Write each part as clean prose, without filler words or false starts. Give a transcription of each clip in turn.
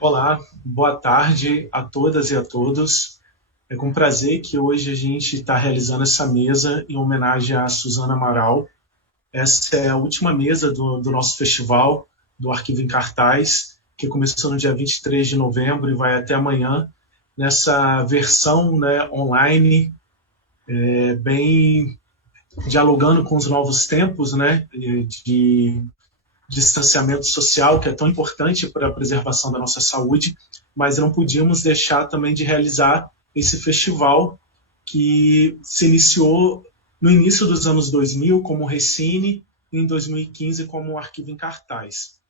Olá, boa tarde a todas e a todos. É com prazer que hoje a gente está realizando essa mesa em homenagem a Suzana Amaral. Essa é a última mesa do nosso festival, do Arquivo em Cartaz, que começou no dia 23 de novembro e vai até amanhã, nessa versão, né, online, bem dialogando com os novos tempos, né, de distanciamento social, que é tão importante para a preservação da nossa saúde, mas não podíamos deixar também de realizar esse festival que se iniciou no início dos anos 2000 como Recine e em 2015 como Arquivo em Cartaz.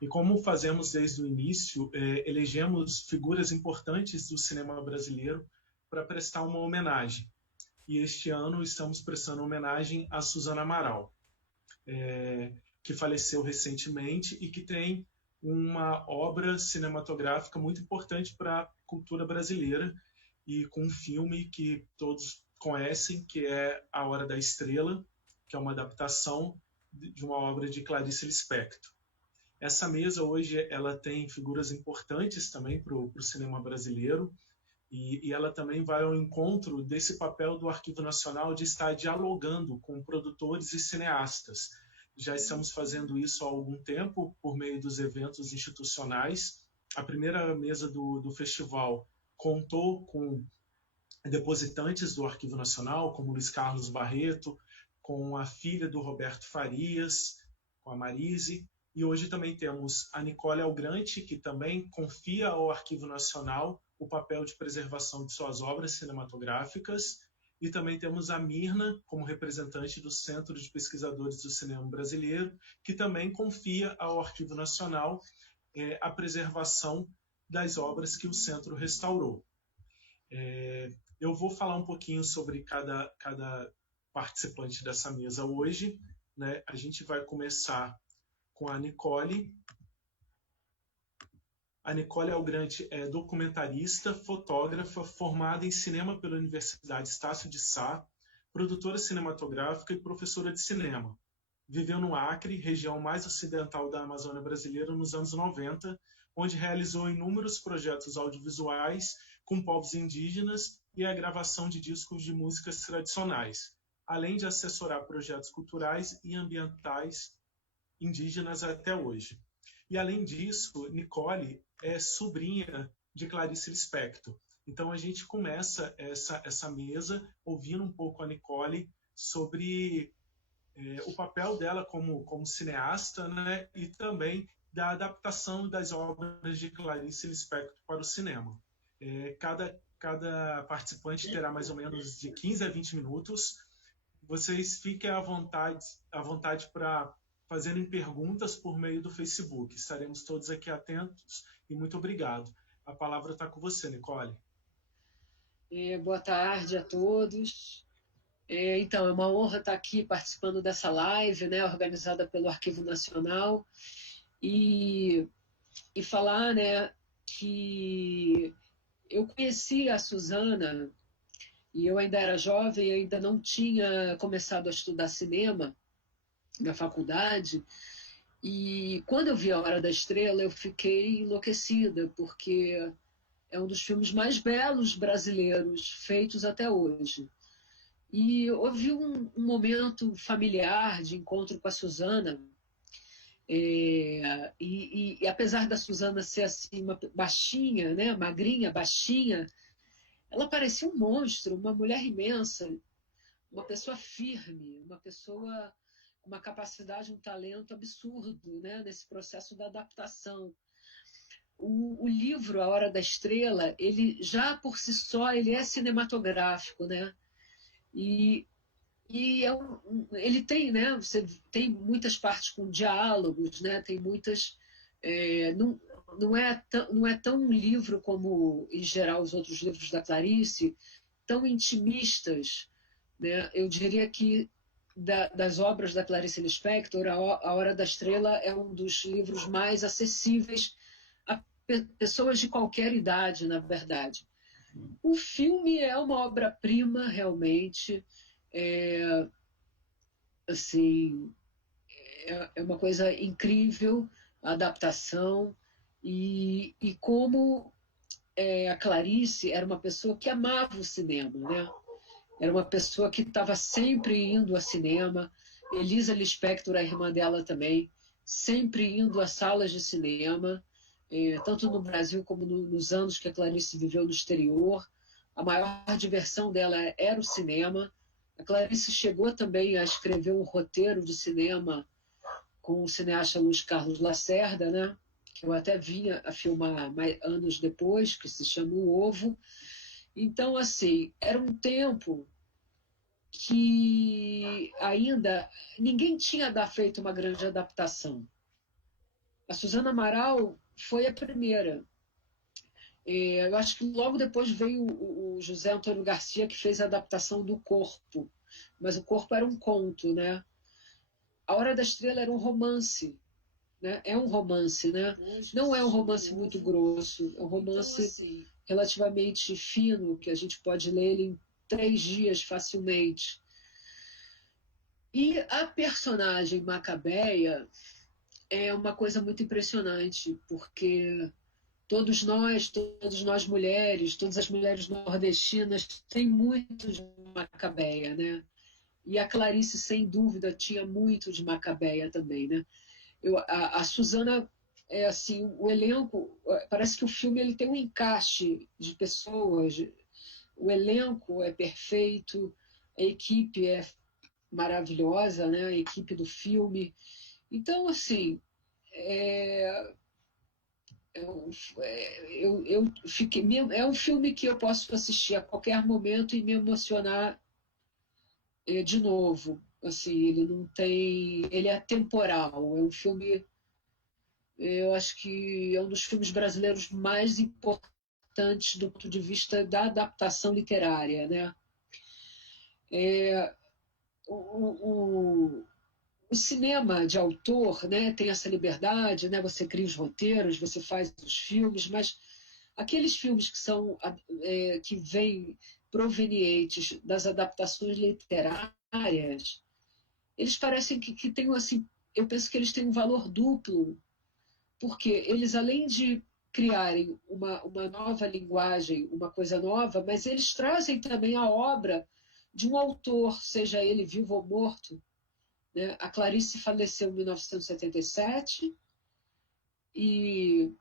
E como fazemos desde o início, elegemos figuras importantes do cinema brasileiro para prestar uma homenagem. E este ano estamos prestando homenagem a Suzana Amaral, que faleceu recentemente e que tem uma obra cinematográfica muito importante para a cultura brasileira e com um filme que todos conhecem, que é A Hora da Estrela, que é uma adaptação de uma obra de Clarice Lispector. Essa mesa hoje ela tem figuras importantes também para o cinema brasileiro e ela também vai ao encontro desse papel do Arquivo Nacional de estar dialogando com produtores e cineastas. Já estamos fazendo isso há algum tempo por meio dos eventos institucionais. A primeira mesa do festival contou com depositantes do Arquivo Nacional, como Luiz Carlos Barreto, com a filha do Roberto Farias, com a Marise, e hoje também temos a Nicole Algrante, que também confia ao Arquivo Nacional o papel de preservação de suas obras cinematográficas, e também temos a Mirna, como representante do Centro de Pesquisadores do Cinema Brasileiro, que também confia ao Arquivo Nacional a preservação das obras que o centro restaurou. Eu vou falar um pouquinho sobre cada participante dessa mesa hoje. Né? A gente vai começar com a Nicole. A Nicole Algrante é documentarista, fotógrafa, formada em cinema pela Universidade Estácio de Sá, produtora cinematográfica e professora de cinema. Viveu no Acre, região mais ocidental da Amazônia brasileira, nos anos 90, onde realizou inúmeros projetos audiovisuais com povos indígenas e a gravação de discos de músicas tradicionais, além de assessorar projetos culturais e ambientais indígenas até hoje. E, além disso, Nicole é sobrinha de Clarice Lispector. Então, a gente começa essa mesa ouvindo um pouco a Nicole sobre o papel dela como cineasta, né, e também da adaptação das obras de Clarice Lispector para o cinema. Cada participante terá mais ou menos de 15 a 20 minutos. Vocês fiquem à vontade para fazerem perguntas por meio do Facebook. Estaremos todos aqui atentos e muito obrigado. A palavra está com você, Nicole. Boa tarde a todos. Então, é uma honra estar aqui participando dessa live, né, organizada pelo Arquivo Nacional, e, e falar, né, que eu conheci a Suzana, e eu ainda era jovem, ainda não tinha começado a estudar cinema na faculdade, e quando eu vi A Hora da Estrela, eu fiquei enlouquecida, porque é um dos filmes mais belos brasileiros feitos até hoje. E houve um momento familiar de encontro com a Suzana. E apesar da Suzana ser assim, uma baixinha, né, magrinha, baixinha, ela parecia um monstro, uma mulher imensa, uma pessoa firme, uma pessoa com uma capacidade, um talento absurdo, né, nesse processo da adaptação. O livro A Hora da Estrela, ele já por si só ele é cinematográfico, né? E ele tem, né? Você tem muitas partes com diálogos, né? Tem muitas. Não é tão um livro como, em geral, os outros livros da Clarice, tão intimistas. Né? Eu diria que das obras da Clarice Lispector, A Hora da Estrela é um dos livros mais acessíveis a pessoas de qualquer idade, na verdade. O filme é uma obra-prima, realmente. É, assim, é uma coisa incrível a adaptação E como a Clarice era uma pessoa que amava o cinema, né? Era uma pessoa que estava sempre indo ao cinema. Elisa Lispector, a irmã dela também, sempre indo às salas de cinema, tanto no Brasil como nos anos que a Clarice viveu no exterior. A maior diversão dela era o cinema. A Clarice chegou também a escrever um roteiro de cinema com o cineasta Luiz Carlos Lacerda, né? Que eu até vinha a filmar anos depois, que se chama O Ovo. Então, assim, era um tempo que ainda ninguém tinha feito uma grande adaptação. A Suzana Amaral foi a primeira. Eu acho que logo depois veio o José Antônio Garcia, que fez a adaptação do Corpo, mas o Corpo era um conto, né? A Hora da Estrela era um romance, né? É um romance, né? Não é um romance muito grosso, é um romance então, assim, relativamente fino, que a gente pode ler ele em 3 dias facilmente. E a personagem Macabeia é uma coisa muito impressionante, porque todas nós mulheres, todas as mulheres nordestinas têm muito de Macabeia, né? E a Clarice, sem dúvida, tinha muito de Macabeia também, né? A Suzana, é assim, o elenco, parece que o filme ele tem um encaixe de pessoas, o elenco é perfeito, a equipe é maravilhosa, né? A equipe do filme. Então, assim, eu fiquei, é um filme que eu posso assistir a qualquer momento e me emocionar de novo. Assim, ele não tem, ele é atemporal. É um filme, eu acho que é um dos filmes brasileiros mais importantes do ponto de vista da adaptação literária, né? O, o cinema de autor, né, tem essa liberdade, né, você cria os roteiros, você faz os filmes, mas aqueles filmes que são que vêm provenientes das adaptações literárias, eles parecem que têm assim, eu penso que eles têm um valor duplo, porque eles além de criarem uma nova linguagem, uma coisa nova, mas eles trazem também a obra de um autor, seja ele vivo ou morto, né? A Clarice faleceu em 1977 e,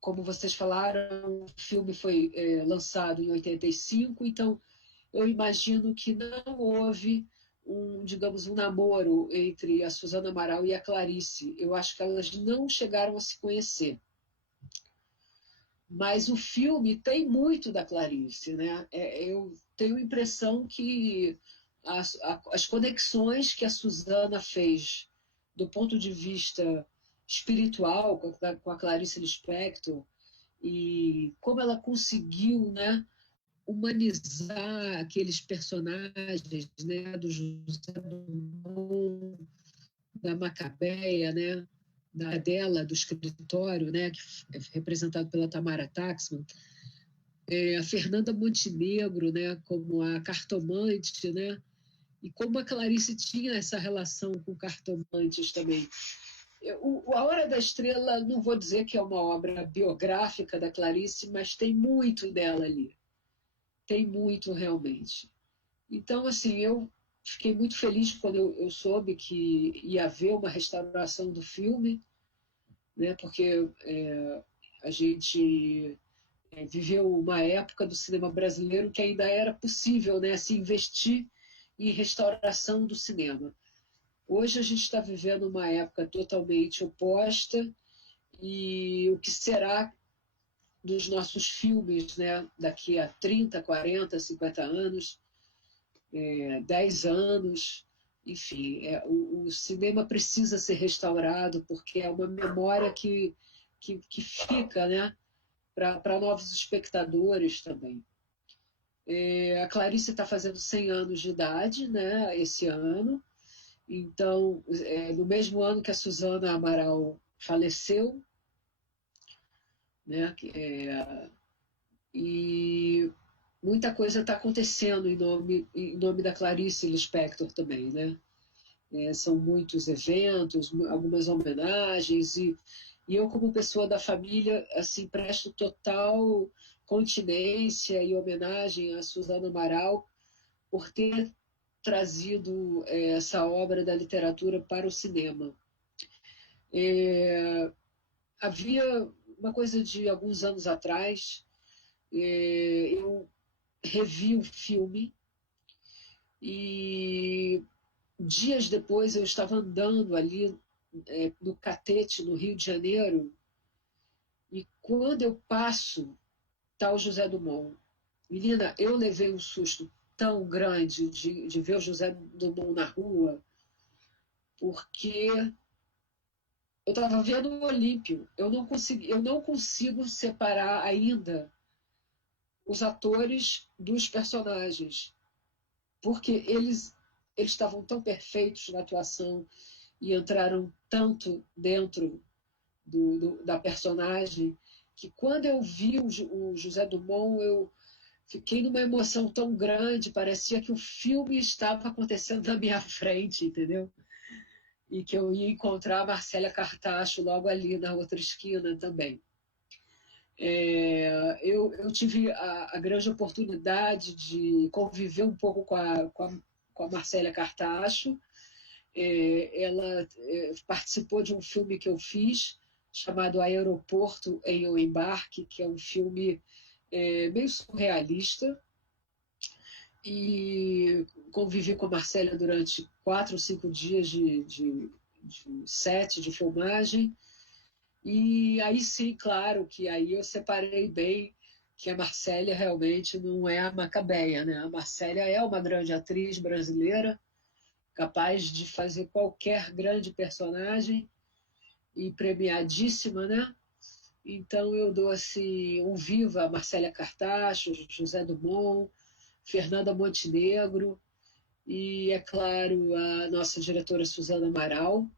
como vocês falaram, o filme foi lançado em 85, então eu imagino que não houve digamos, um namoro entre a Suzana Amaral e a Clarice. Eu acho que elas não chegaram a se conhecer. Mas o filme tem muito da Clarice, né? Eu tenho a impressão que as conexões que a Suzana fez do ponto de vista espiritual com a Clarice Lispector e como ela conseguiu, né, humanizar aqueles personagens, né, do José Dumont, da Macabeia, né, dela, do escritório, né, que é representado pela Tamara Taxman, a Fernanda Montenegro, né, como a cartomante, né, e como a Clarice tinha essa relação com cartomantes também. A Hora da Estrela, não vou dizer que é uma obra biográfica da Clarice, mas tem muito dela ali. Tem muito, realmente. Então, assim, eu fiquei muito feliz quando eu soube que ia haver uma restauração do filme, né, porque a gente viveu uma época do cinema brasileiro que ainda era possível, né, se investir em restauração do cinema. Hoje a gente está vivendo uma época totalmente oposta e o que será dos nossos filmes, né, daqui a 30, 40, 50 anos, 10 anos, enfim, o cinema precisa ser restaurado porque é uma memória que fica, né, para novos espectadores também. A Clarice está fazendo 100 anos de idade, né, esse ano. Então, no mesmo ano que a Suzana Amaral faleceu, né, e muita coisa está acontecendo em nome da Clarice Lispector também, né? São muitos eventos, algumas homenagens, e E eu, como pessoa da família, assim, presto total continência e homenagem a Suzana Amaral por ter trazido essa obra da literatura para o cinema. Havia uma coisa de alguns anos atrás, eu revi o filme e dias depois eu estava andando ali no Catete, no Rio de Janeiro, e quando eu passo tal José Dumont, menina, eu levei um susto tão grande de ver o José Dumont na rua, porque eu estava vendo o Olímpio. Eu não consigo separar ainda os atores dos personagens, porque eles estavam tão perfeitos na atuação e entraram tanto dentro da personagem que quando eu vi o José Dumont, eu fiquei numa emoção tão grande, parecia que o filme estava acontecendo na minha frente, entendeu? E que eu ia encontrar a Marcélia Cartacho logo ali na outra esquina também. Eu tive a grande oportunidade de conviver um pouco com a Marcélia Cartacho. Ela participou de um filme que eu fiz chamado Aeroporto em o Embarque, que é um filme meio surrealista, e convivi com a Marcélia durante 4 ou 5 dias de set, de filmagem, e aí sim, claro, que aí eu separei bem que a Marcélia realmente não é a Macabeia, né? A Marcélia é uma grande atriz brasileira, capaz de fazer qualquer grande personagem e premiadíssima, né? Então eu dou assim um viva a Marcélia Cartacho, José Dumont, Fernanda Montenegro e, é claro, a nossa diretora Suzana Amaral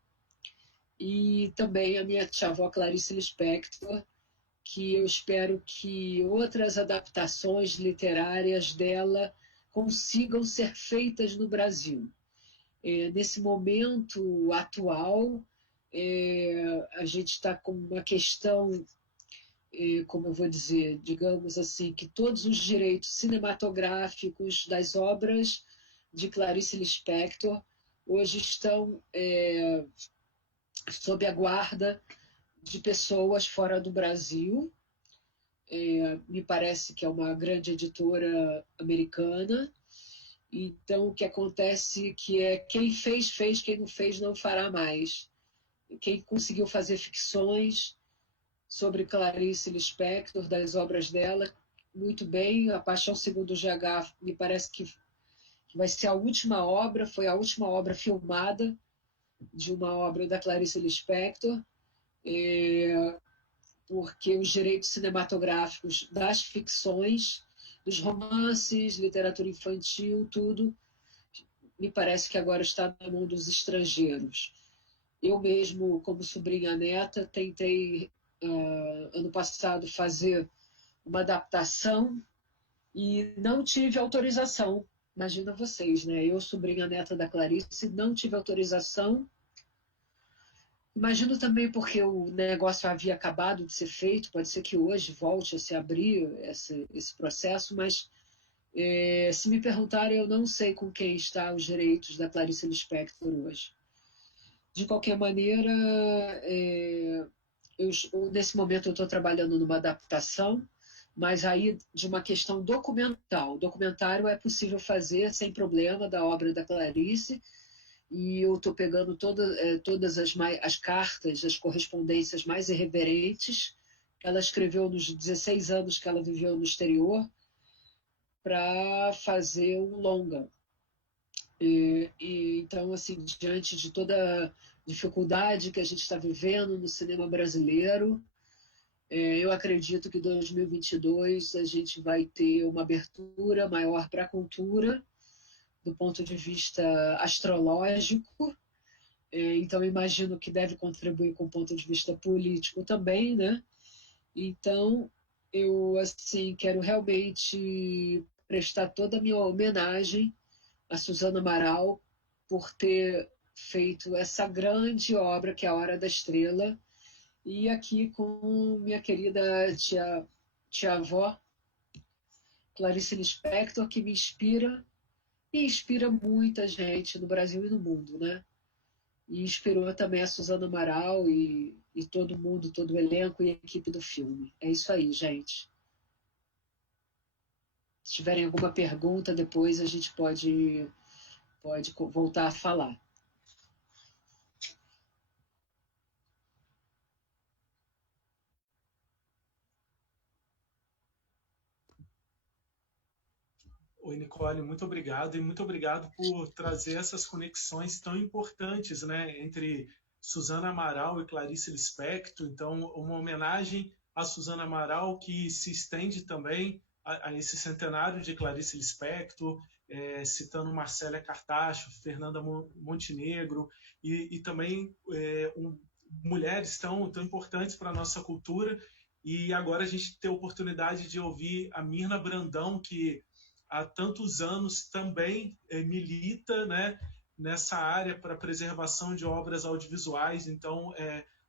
e também a minha tia-avó Clarice Lispector, que eu espero que outras adaptações literárias dela consigam ser feitas no Brasil. Nesse momento atual, a gente está com uma questão, como eu vou dizer, digamos assim, que todos os direitos cinematográficos das obras de Clarice Lispector hoje estão sob a guarda de pessoas fora do Brasil. Me parece que é uma grande editora americana. Então, o que acontece que quem fez, fez, quem não fez, não fará mais. Quem conseguiu fazer ficções sobre Clarice Lispector, das obras dela, muito bem. A Paixão Segundo o GH me parece que vai ser a última obra, foi a última obra filmada de uma obra da Clarice Lispector, porque os direitos cinematográficos das ficções, dos romances, literatura infantil, tudo, me parece que agora está na mão dos estrangeiros. Eu mesmo, como sobrinha neta, tentei, ano passado, fazer uma adaptação e não tive autorização. Imagina vocês, né? Eu, sobrinha neta da Clarice, não tive autorização. Imagino também porque o negócio havia acabado de ser feito, pode ser que hoje volte a se abrir esse processo, mas se me perguntarem, eu não sei com quem está os direitos da Clarice Lispector hoje. De qualquer maneira, nesse momento eu estou trabalhando numa adaptação, mas aí de uma questão documental. Documentário é possível fazer sem problema da obra da Clarice, e eu estou pegando todas as cartas, as correspondências mais irreverentes que ela escreveu nos 16 anos que ela viveu no exterior, para fazer um longa. Então, assim, diante de toda a dificuldade que a gente está vivendo no cinema brasileiro, eu acredito que em 2022 a gente vai ter uma abertura maior para a cultura, do ponto de vista astrológico. Então, imagino que deve contribuir com o ponto de vista político também, né? Então, eu, assim, quero realmente prestar toda a minha homenagem a Suzana Amaral por ter feito essa grande obra que é A Hora da Estrela e aqui com minha querida tia-avó, Clarice Lispector, que me inspira e inspira muita gente no Brasil e no mundo, né? E inspirou também a Suzana Amaral e todo mundo, todo o elenco e a equipe do filme. É isso aí, gente. Se tiverem alguma pergunta, depois a gente pode voltar a falar. Oi, Nicole, muito obrigado e muito obrigado por trazer essas conexões tão importantes, né, entre Suzana Amaral e Clarice Lispector. Então, uma homenagem a Suzana Amaral que se estende também a esse centenário de Clarice Lispector, citando Marcélia Cartacho, Fernanda Montenegro e também mulheres tão importantes para a nossa cultura. E agora a gente tem a oportunidade de ouvir a Mirna Brandão, que há tantos anos também milita, né, nessa área para a preservação de obras audiovisuais. Então,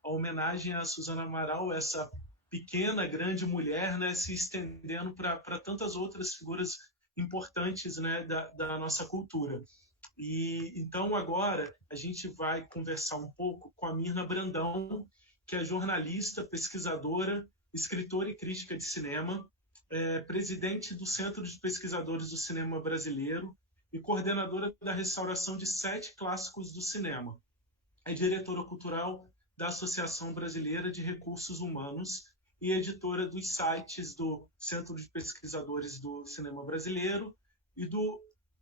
a homenagem a Suzana Amaral, essa pequena, grande mulher, né, se estendendo para tantas outras figuras importantes, né, da nossa cultura. E então agora a gente vai conversar um pouco com a Mirna Brandão, que é jornalista, pesquisadora, escritora e crítica de cinema, presidente do Centro de Pesquisadores do Cinema Brasileiro e coordenadora da restauração de 7 clássicos do cinema. É diretora cultural da Associação Brasileira de Recursos Humanos e editora dos sites do Centro de Pesquisadores do Cinema Brasileiro e do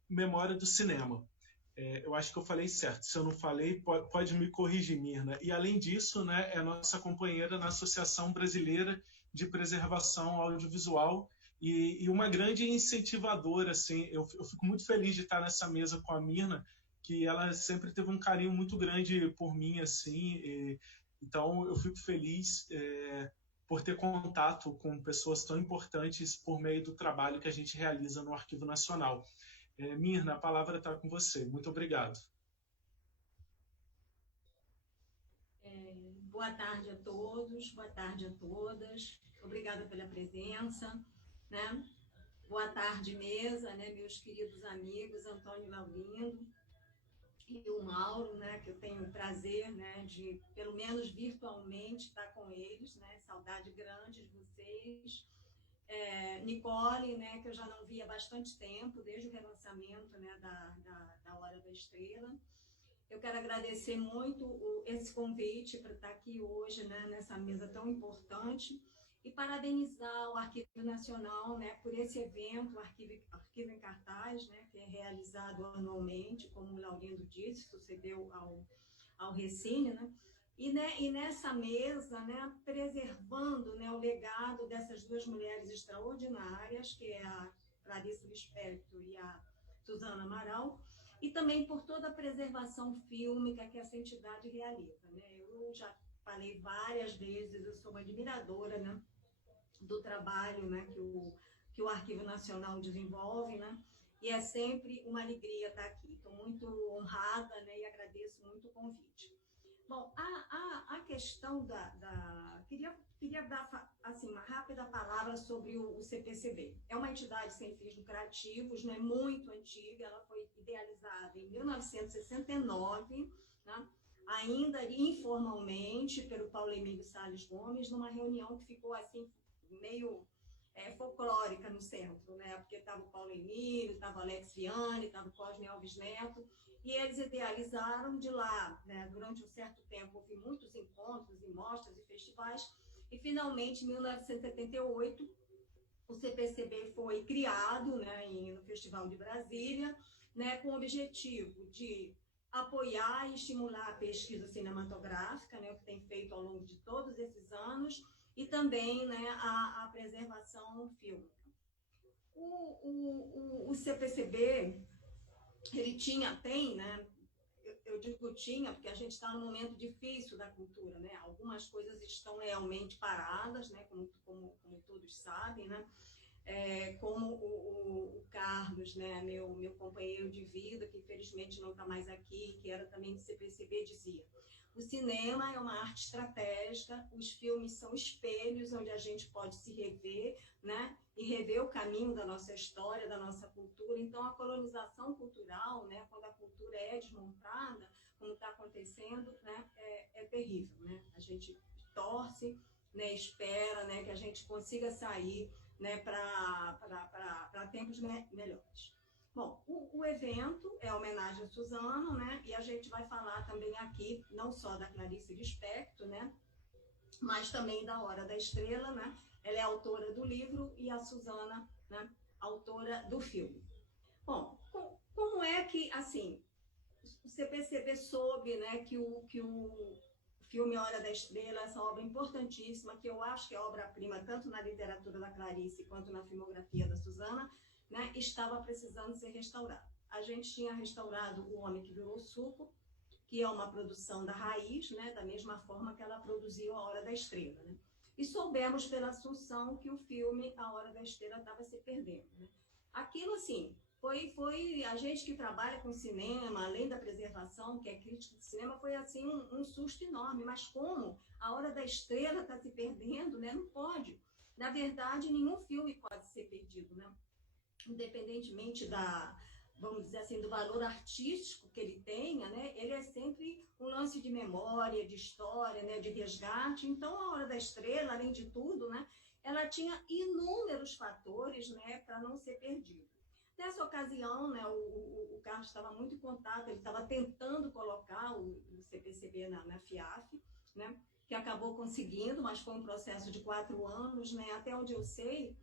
Memória do Cinema. Eu acho que eu falei certo. Se eu não falei, pode me corrigir, Mirna. E, além disso, né, é nossa companheira na Associação Brasileira de Preservação Audiovisual e uma grande incentivadora. Assim, eu fico muito feliz de estar nessa mesa com a Mirna, que ela sempre teve um carinho muito grande por mim. Assim, então, eu fico feliz por ter contato com pessoas tão importantes por meio do trabalho que a gente realiza no Arquivo Nacional. Mirna, a palavra está com você. Muito obrigado. Boa tarde a todos, boa tarde a todas. Obrigada pela presença, né? Boa tarde, mesa, né? Meus queridos amigos Antônio Laurindo e o Mauro, né? Que eu tenho o prazer, né? De, pelo menos virtualmente, estar com eles, né? Saudade grande de vocês. Nicole, né, que eu já não via há bastante tempo, desde o relançamento, né, da Hora da Estrela. Eu quero agradecer muito esse convite para estar aqui hoje, né, nessa mesa tão importante, e parabenizar o Arquivo Nacional, né, por esse evento, o Arquivo em Cartaz, né, que é realizado anualmente, como o Laurindo disse, sucedeu ao Recine, né? E nessa mesa, né, preservando, né, o legado dessas duas mulheres extraordinárias, que é a Clarice Lispector e a Suzana Amaral, e também por toda a preservação fílmica que essa entidade realiza, né? Eu já falei várias vezes, eu sou uma admiradora, né, do trabalho, né, que o Arquivo Nacional desenvolve, né? E é sempre uma alegria estar aqui. Estou muito honrada, né, e agradeço muito o convite. Bom, a questão queria dar assim, uma rápida palavra sobre o CPCB. É uma entidade sem fins lucrativos, né, muito antiga, ela foi idealizada em 1969, né, ainda informalmente pelo Paulo Emílio Salles Gomes, numa reunião que ficou assim, meio folclórica no centro, né? Porque estava o Paulo Emílio, estava o Alex Vianney, estava o Cosme Alves Neto, e eles idealizaram de lá, né? Durante um certo tempo, houve muitos encontros e mostras e festivais, e finalmente, em 1978, o CPCB foi criado, né, no Festival de Brasília, né, com o objetivo de apoiar e estimular a pesquisa cinematográfica, né, o que tem feito ao longo de todos esses anos, e também, né, a preservação fílmica. O CPCB, ele tem, né, eu digo tinha, porque a gente está num momento difícil da cultura, né? Algumas coisas estão realmente paradas, né, como todos sabem, né? como o Carlos, né, meu companheiro de vida, que infelizmente não está mais aqui, que era também do CPCB, dizia: o cinema é uma arte estratégica, os filmes são espelhos onde a gente pode se rever, né, e rever o caminho da nossa história, da nossa cultura. Então, a colonização cultural, né, quando a cultura é desmontada, como está acontecendo, né, é terrível, né? A gente torce, né, espera, né, que a gente consiga sair, né, para tempos melhores. Bom, o evento é homenagem a Suzano, né, e a gente vai falar também aqui, não só da Clarice Lispector, né, mas também da Hora da Estrela, né, ela é autora do livro e a Suzana, né, autora do filme. Bom, como é que, assim, o CPCB soube, né, que o filme Hora da Estrela, essa obra importantíssima, que eu acho que é obra-prima tanto na literatura da Clarice quanto na filmografia da Suzana, né, estava precisando ser restaurado. A gente tinha restaurado O Homem que Virou Suco, que é uma produção da Raiz, né, da mesma forma que ela produziu A Hora da Estrela, né? E soubemos pela Assunção que o filme A Hora da Estrela estava se perdendo, né? Aquilo, assim, foi a gente que trabalha com cinema, além da preservação, que é crítica de cinema, foi assim um susto enorme. Mas como A Hora da Estrela está se perdendo, né? Não pode. Na verdade, nenhum filme pode ser perdido, né? Independentemente vamos dizer assim, do valor artístico que ele tenha, né? Ele é sempre um lance de memória, de história, né? De resgate. Então, A Hora da Estrela, além de tudo, né? Ela tinha inúmeros fatores, né? Para não ser perdido. Nessa ocasião, né, o Carlos estava muito em contato, ele estava tentando colocar o CPCB na FIAF, né, que acabou conseguindo, mas foi um processo de 4 anos, né, até onde eu sei,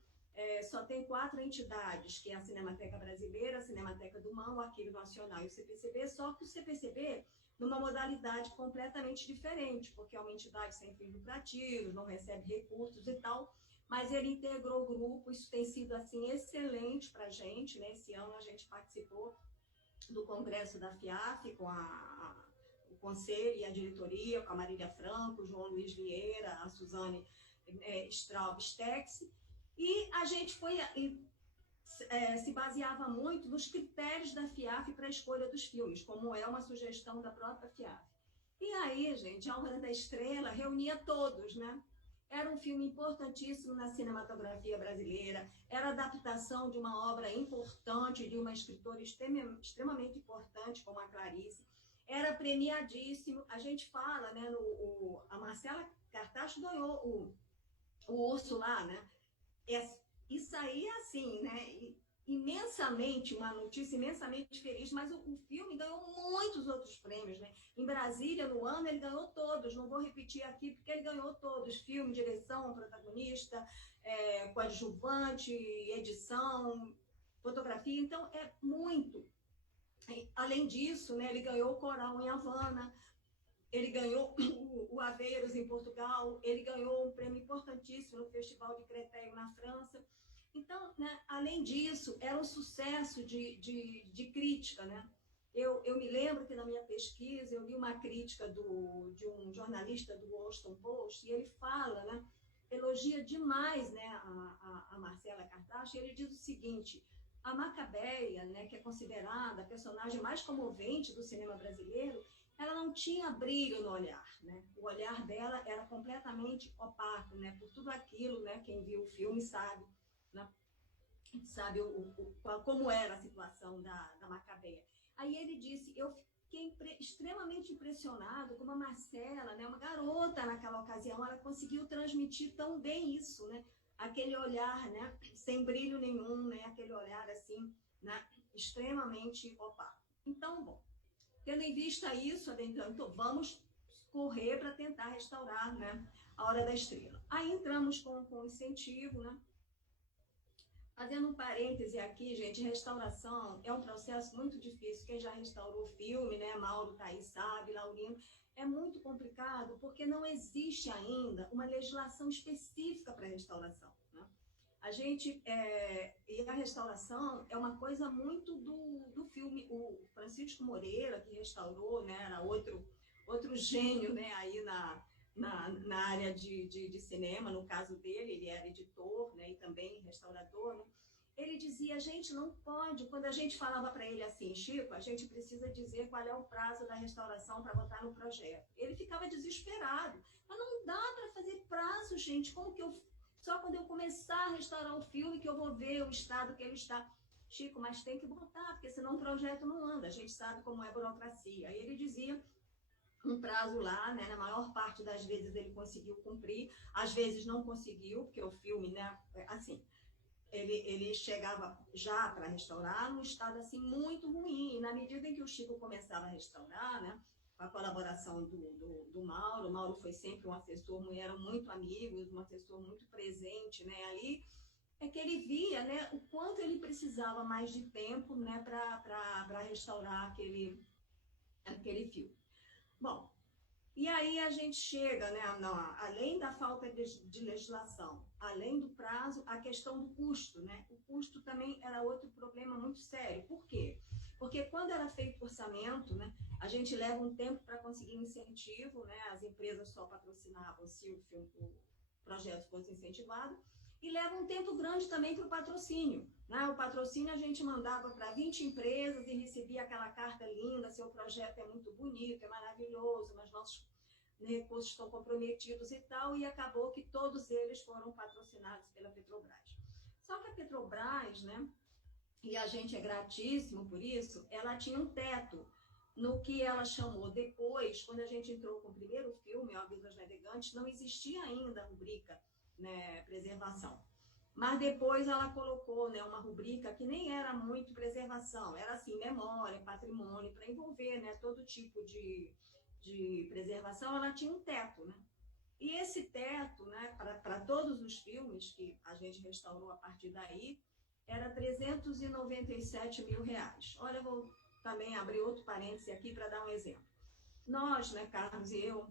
só tem 4 entidades, que é a Cinemateca Brasileira, a Cinemateca do MAM, o Arquivo Nacional e o CPCB, só que o CPCB numa modalidade completamente diferente, porque é uma entidade sem fins lucrativos, não recebe recursos e tal, mas ele integrou o grupo. Isso tem sido assim excelente para a gente, né? Esse ano a gente participou do congresso da FIAF com o conselho e a diretoria, com a Marília Franco, o João Luiz Vieira, a Suzane Straub-Stex, e a gente se baseava muito nos critérios da FIAF para a escolha dos filmes, como é uma sugestão da própria FIAF. E aí, gente, A Hora da Estrela reunia todos, né? Era um filme importantíssimo na cinematografia brasileira, era a adaptação de uma obra importante, de uma escritora extremamente importante, como a Clarice, era premiadíssimo. A gente fala, né, a Marcela Cartacho ganhou o Urso lá, né? Isso aí é assim, né? Imensamente, uma notícia imensamente feliz, mas o filme ganhou muitos outros prêmios, né? Em Brasília, no ano, ele ganhou todos, não vou repetir aqui, porque ele ganhou todos, filme, direção, protagonista, coadjuvante, edição, fotografia, então é muito. Além disso, né, ele ganhou o Coral em Havana, ele ganhou o Aveiros em Portugal, ele ganhou um prêmio importantíssimo no Festival de Créteil na França. Então, né, além disso, era um sucesso de crítica, né? Eu me lembro que na minha pesquisa eu li uma crítica de um jornalista do Washington Post, e ele fala, né, elogia demais, né, a Marcela Cartacho, e ele diz o seguinte: a Macabeia, né, que é considerada a personagem mais comovente do cinema brasileiro, ela não tinha brilho no olhar, né? O olhar dela era completamente opaco, né? Por tudo aquilo, né? Quem viu o filme sabe, né? Sabe como era a situação da Macabeia. Aí ele disse: eu fiquei extremamente impressionado como a Marcela, né? Uma garota naquela ocasião, ela conseguiu transmitir tão bem isso, né? Aquele olhar, né? Sem brilho nenhum, né? Aquele olhar assim, né? Extremamente opaco. Então, bom, tendo em vista isso, então vamos correr para tentar restaurar, né, A Hora da Estrela. Aí entramos com incentivo, né? Fazendo um parêntese aqui, gente, restauração é um processo muito difícil. Quem já restaurou o filme, né, Mauro, Thaís sabe, Laurindo, é muito complicado porque não existe ainda uma legislação específica para restauração, né? A gente, e a restauração é uma coisa muito do filme. O Francisco Moreira, que restaurou, né, era outro gênio, né, aí na área de cinema, no caso dele, ele era editor, né, e também restaurador, né? Ele dizia, a gente não pode, quando a gente falava para ele assim, Chico, a gente precisa dizer qual é o prazo da restauração para botar no projeto. Ele ficava desesperado, mas não dá para fazer prazo, gente, como que só quando eu começar a restaurar o filme que eu vou ver o estado que ele está. Chico, mas tem que botar, porque senão o projeto não anda, a gente sabe como é a burocracia. Aí ele dizia um prazo lá, né, na maior parte das vezes ele conseguiu cumprir, às vezes não conseguiu, porque o filme, né, assim, ele chegava já para restaurar num estado assim muito ruim. E na medida em que o Chico começava a restaurar, né, com a colaboração do Mauro, o Mauro foi sempre um assessor, eram muito amigos, um assessor muito presente, né, ali, é que ele via, né, o quanto ele precisava mais de tempo, né, para restaurar aquele filme. Bom, e aí a gente chega, né, além da falta de legislação, além do prazo, a questão do custo, né? O custo também era outro problema muito sério. Por quê? Porque quando era feito orçamento, né, a gente leva um tempo para conseguir um incentivo, né? As empresas só patrocinavam se o projeto fosse incentivado, e leva um tempo grande também para o patrocínio, né? O patrocínio a gente mandava para 20 empresas e recebia aquela carta linda, seu projeto é muito bonito, é maravilhoso, mas nossos recursos estão comprometidos e tal, e acabou que todos eles foram patrocinados pela Petrobras. Só que a Petrobras, né, e a gente é gratíssimo por isso, ela tinha um teto no que ela chamou depois, quando a gente entrou com o primeiro filme, Ó Vidas Navegantes, não existia ainda a rubrica, né, preservação. Mas depois ela colocou, né, uma rubrica que nem era muito preservação, era assim, memória, patrimônio, para envolver, né, todo tipo de preservação. Ela tinha um teto, né? E esse teto, né, para todos os filmes que a gente restaurou a partir daí, era R$397 mil. Olha, eu vou também abrir outro parêntese aqui para dar um exemplo. Nós, né, Carlos e eu,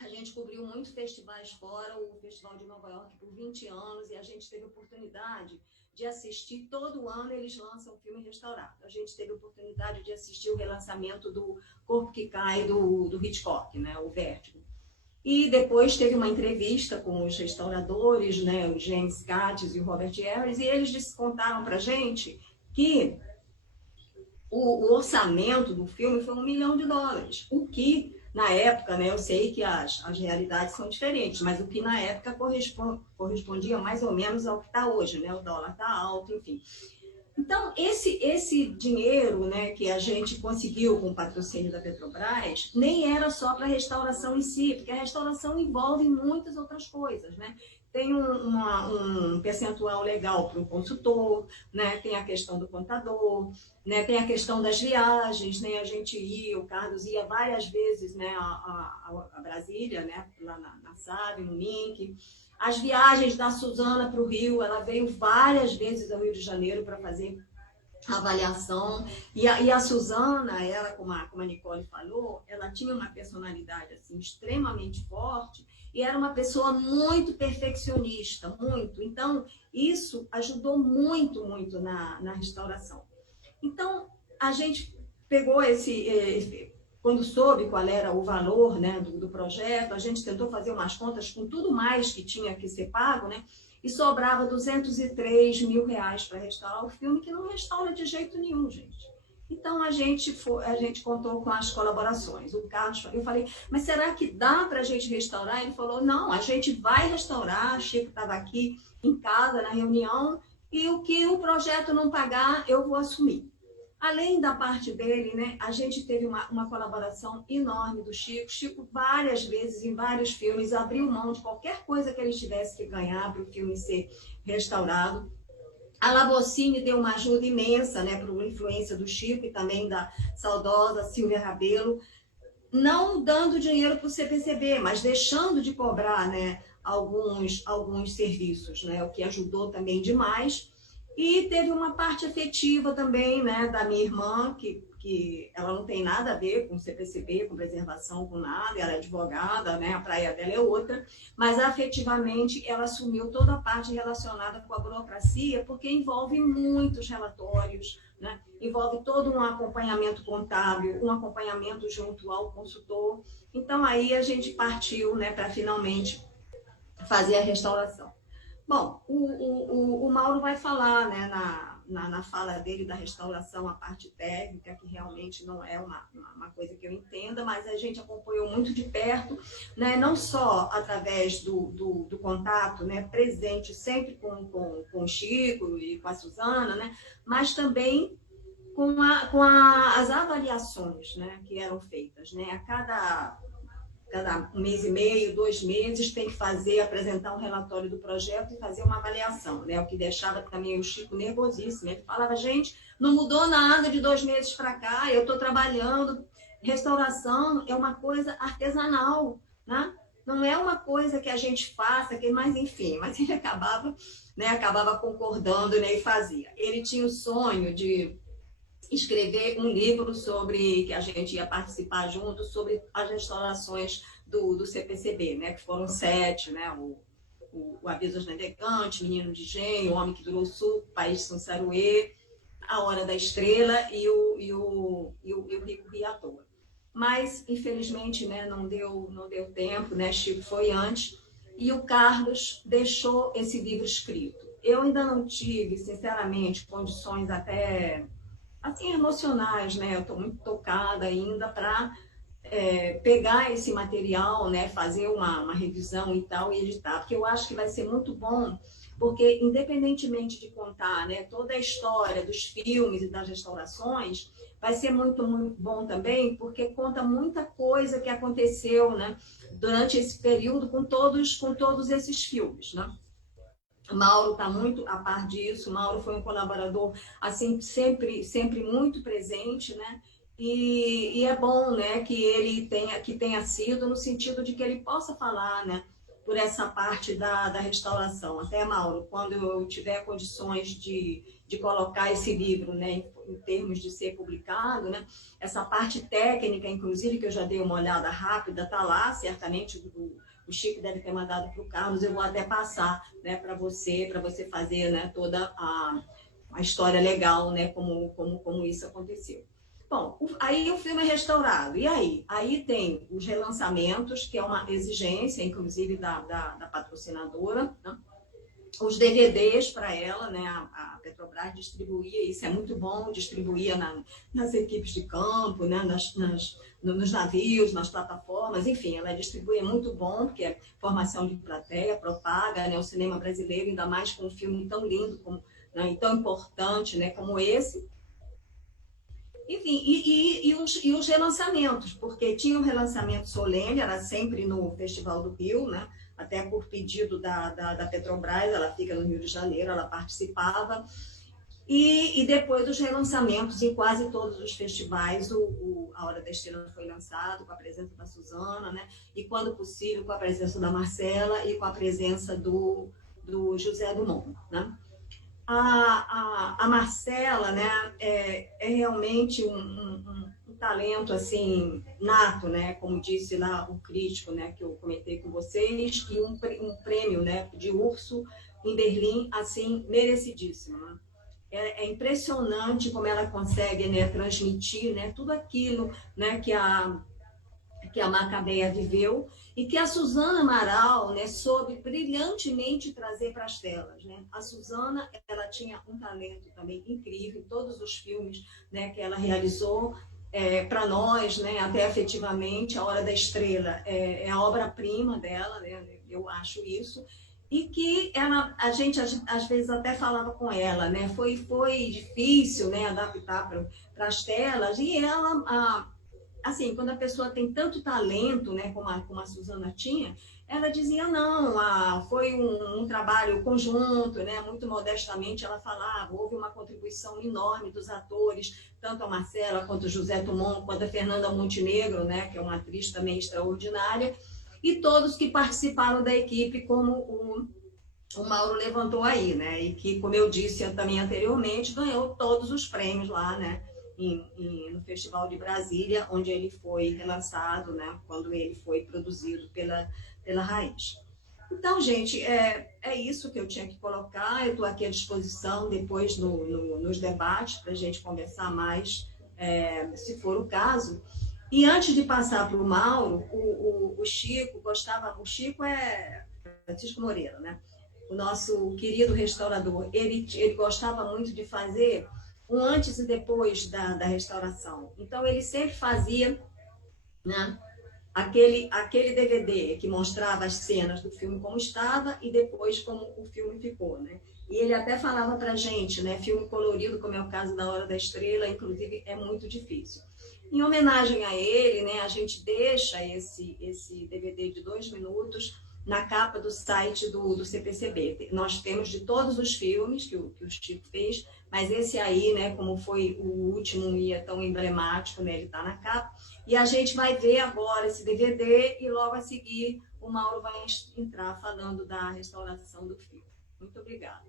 a gente cobriu muitos festivais fora, o Festival de Nova York por 20 anos, e a gente teve oportunidade de assistir, todo ano eles lançam um filme restaurado. A gente teve oportunidade de assistir o relançamento do Corpo que Cai, do Hitchcock, né, o Vértigo. E depois teve uma entrevista com os restauradores, né, o James Katz e o Robert Harris, e eles contaram para a gente que o orçamento do filme foi $1 milhão, o que, na época, né, eu sei que as realidades são diferentes, mas o que na época correspondia mais ou menos ao que está hoje, né? O dólar está alto, enfim. Então, esse dinheiro, né, que a gente conseguiu com o patrocínio da Petrobras, nem era só para a restauração em si, porque a restauração envolve muitas outras coisas, né? Tem um percentual legal para o consultor, né? Tem a questão do contador, né? Tem a questão das viagens, né? A gente ia, o Carlos ia várias vezes, né, a Brasília, né, lá na SAB, no MINC. As viagens da Suzana para o Rio, ela veio várias vezes ao Rio de Janeiro para fazer avaliação. E a Suzana, ela, como a Nicole falou, ela tinha uma personalidade assim, extremamente forte, e era uma pessoa muito perfeccionista, muito. Então, isso ajudou muito, muito na restauração. Então, a gente pegou quando soube qual era o valor, né, do projeto, a gente tentou fazer umas contas com tudo mais que tinha que ser pago, né, e sobrava R$203 mil para restaurar o filme, que não restaura de jeito nenhum, gente. Então, a gente contou com as colaborações. O Carlos, eu falei, mas será que dá para a gente restaurar? Ele falou, não, a gente vai restaurar. O Chico estava aqui em casa, na reunião, e o que o projeto não pagar, eu vou assumir. Além da parte dele, né, a gente teve uma colaboração enorme do Chico. Chico, várias vezes, em vários filmes, abriu mão de qualquer coisa que ele tivesse que ganhar para o filme ser restaurado. A Labocine deu uma ajuda imensa, né, por influência do Chico e também da saudosa Silvia Rabelo, não dando dinheiro para o CPCB, mas deixando de cobrar, né, alguns serviços, né, o que ajudou também demais. E teve uma parte afetiva também, né, da minha irmã, que ela não tem nada a ver com CPCB, com preservação, com nada, ela é advogada, né, a praia dela é outra, mas afetivamente ela assumiu toda a parte relacionada com a burocracia, porque envolve muitos relatórios, né? Envolve todo um acompanhamento contábil, um acompanhamento junto ao consultor. Então, aí a gente partiu, né, para finalmente fazer a restauração. Bom, o Mauro vai falar, né, na fala dele da restauração, a parte técnica, que realmente não é uma coisa que eu entenda, mas a gente acompanhou muito de perto, né, não só através do contato, né, presente sempre com o Chico e com a Suzana, né, mas também com as avaliações, né, que eram feitas, né, a cada 1 mês e meio, 2 meses, tem que apresentar um relatório do projeto e fazer uma avaliação, né? O que deixava também o Chico nervosíssimo. Ele falava, gente, não mudou nada de 2 meses para cá, eu estou trabalhando. Restauração é uma coisa artesanal, né? Não é uma coisa que a gente faça, mas enfim, mas ele acabava concordando, né, e fazia. Ele tinha o sonho de escrever um livro sobre, que a gente ia participar junto, sobre as restaurações do CPCB, né? Que foram 7, né? O Avisos Navegantes, Menino de Engenho, O Homem que Durou o Sul, País Sem Saruê, A Hora da Estrela e o Rico Ria à Toa. Mas, infelizmente, né, não deu tempo, né? Chico foi antes, e o Carlos deixou esse livro escrito. Eu ainda não tive, sinceramente, condições até assim, emocionais, né? Eu estou muito tocada ainda para pegar esse material, né? Fazer uma revisão e tal, e editar, porque eu acho que vai ser muito bom, porque independentemente de contar, né, toda a história dos filmes e das restaurações, vai ser muito, muito bom também, porque conta muita coisa que aconteceu, né, durante esse período com todos esses filmes, né? Mauro está muito a par disso. Mauro foi um colaborador assim sempre muito presente, né? E é bom, né, que ele tenha sido no sentido de que ele possa falar, né, por essa parte da restauração. Até, Mauro, quando eu tiver condições de colocar esse livro, né, em termos de ser publicado, né, essa parte técnica, inclusive, que eu já dei uma olhada rápida, está lá, certamente o Chico deve ter mandado para o Carlos, eu vou até passar, né, para você fazer, né, toda a história legal, né, como isso aconteceu. Bom, aí o filme é restaurado. E aí? Aí tem os relançamentos, que é uma exigência, inclusive, da patrocinadora, né? Os DVDs para ela, né? A Petrobras distribuía, isso é muito bom, distribuía nas equipes de campo, né? Nos navios, nas plataformas, enfim, ela distribui, é muito bom, porque é formação de plateia, propaga, né, o cinema brasileiro, ainda mais com um filme tão lindo, né, e tão importante, né, como esse. Enfim, e os relançamentos, porque tinha um relançamento solene, era sempre no Festival do Rio, né, até por pedido da Petrobras, ela fica no Rio de Janeiro, ela participava. E depois dos relançamentos em quase todos os festivais, A Hora da Estrela foi lançado com a presença da Suzana, né? E quando possível com a presença da Marcela e com a presença do José Dumont, né? A Marcela, né, é realmente um talento assim nato, né? Como disse lá o crítico, né, que eu comentei com vocês, e um prêmio, né, de Urso em Berlim, assim, merecidíssimo, né? É impressionante como ela consegue, né, transmitir, né, tudo aquilo, né, que a Macabeia viveu e que a Suzana Amaral, né, soube brilhantemente trazer para as telas, né? A Suzana, ela tinha um talento também incrível em todos os filmes, né, que ela realizou. Para nós, né, até afetivamente, A Hora da Estrela é a obra-prima dela, né, eu acho isso. E que a gente às vezes até falava com ela, né? Foi difícil, né, adaptar para as telas, e ela, assim, quando a pessoa tem tanto talento, né, como a Suzana tinha, ela dizia, não, foi um trabalho conjunto, né, muito modestamente ela falava, houve uma contribuição enorme dos atores, tanto a Marcela, quanto o José Dumont, quanto a Fernanda Montenegro, né, que é uma atriz também extraordinária, e todos que participaram da equipe, como o Mauro levantou aí, né? E que, como eu disse também anteriormente, ganhou todos os prêmios lá, né? No Festival de Brasília, onde ele foi relançado, né? Quando ele foi produzido pela Raiz. Então, gente, é isso que eu tinha que colocar. Eu estou aqui à disposição depois nos debates para a gente conversar mais, se for o caso. E antes de passar para o Mauro, o Chico gostava... O Chico é Francisco Moreira, né? O nosso querido restaurador. Ele gostava muito de fazer um antes e depois da restauração. Então, ele sempre fazia, né, aquele DVD que mostrava as cenas do filme como estava e depois como o filme ficou, né? E ele até falava para a gente, né, filme colorido, como é o caso da Hora da Estrela, inclusive, é muito difícil. Em homenagem a ele, né, a gente deixa esse DVD de 2 minutos na capa do site do CPCB. Nós temos de todos os filmes que o Chico fez, mas esse aí, né, como foi o último e é tão emblemático, né, ele está na capa. E a gente vai ver agora esse DVD e logo a seguir o Mauro vai entrar falando da restauração do filme. Muito obrigada.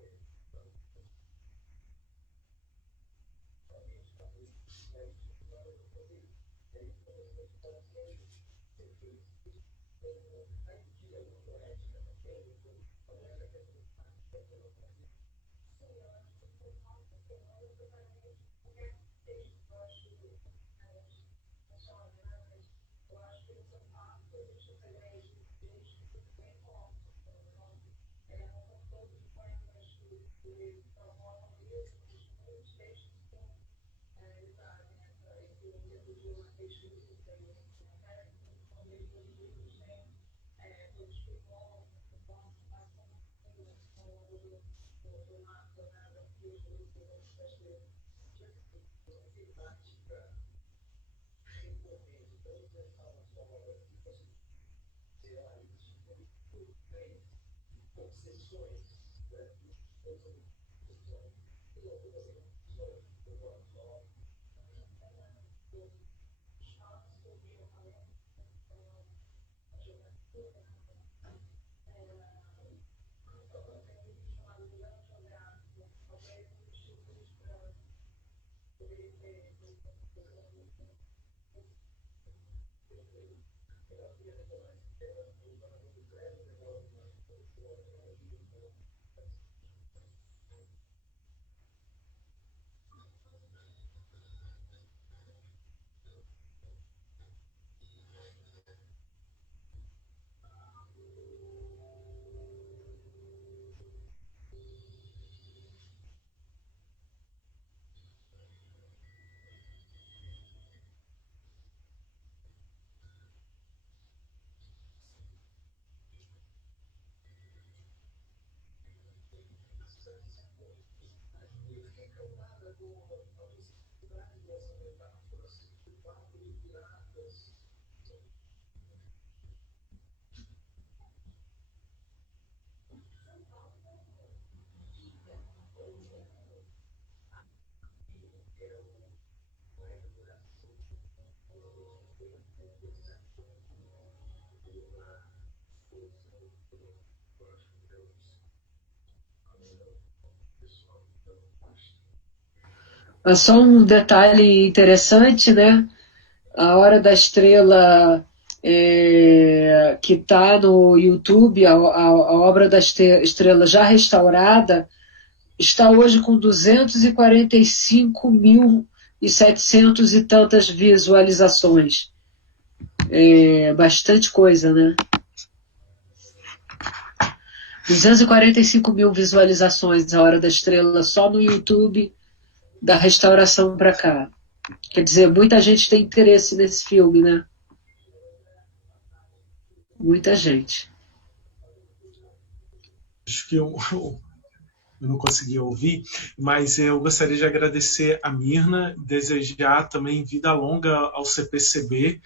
Só um detalhe interessante, né? A Hora da Estrela, que está no YouTube, a obra da Estrela já restaurada, está hoje com 245.700 e tantas visualizações. Bastante coisa, né? 245 mil visualizações, a Hora da Estrela, só no YouTube, da restauração para cá. Quer dizer, muita gente tem interesse nesse filme, né? Muita gente. Acho que eu não consegui ouvir, mas eu gostaria de agradecer a Mirna, desejar também vida longa ao CPCB,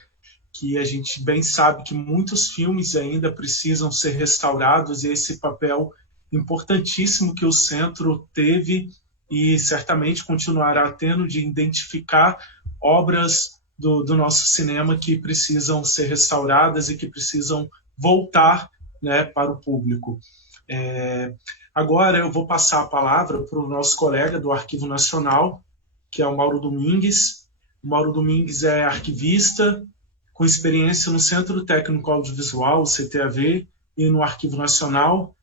que a gente bem sabe que muitos filmes ainda precisam ser restaurados, e esse papel importantíssimo que o centro teve e certamente continuará tendo de identificar obras do nosso cinema que precisam ser restauradas e que precisam voltar, né, para o público. Agora eu vou passar a palavra para o nosso colega do Arquivo Nacional, que é o Mauro Domingues. O Mauro Domingues é arquivista, com experiência no Centro Técnico Audiovisual, o CTAV, e no Arquivo Nacional.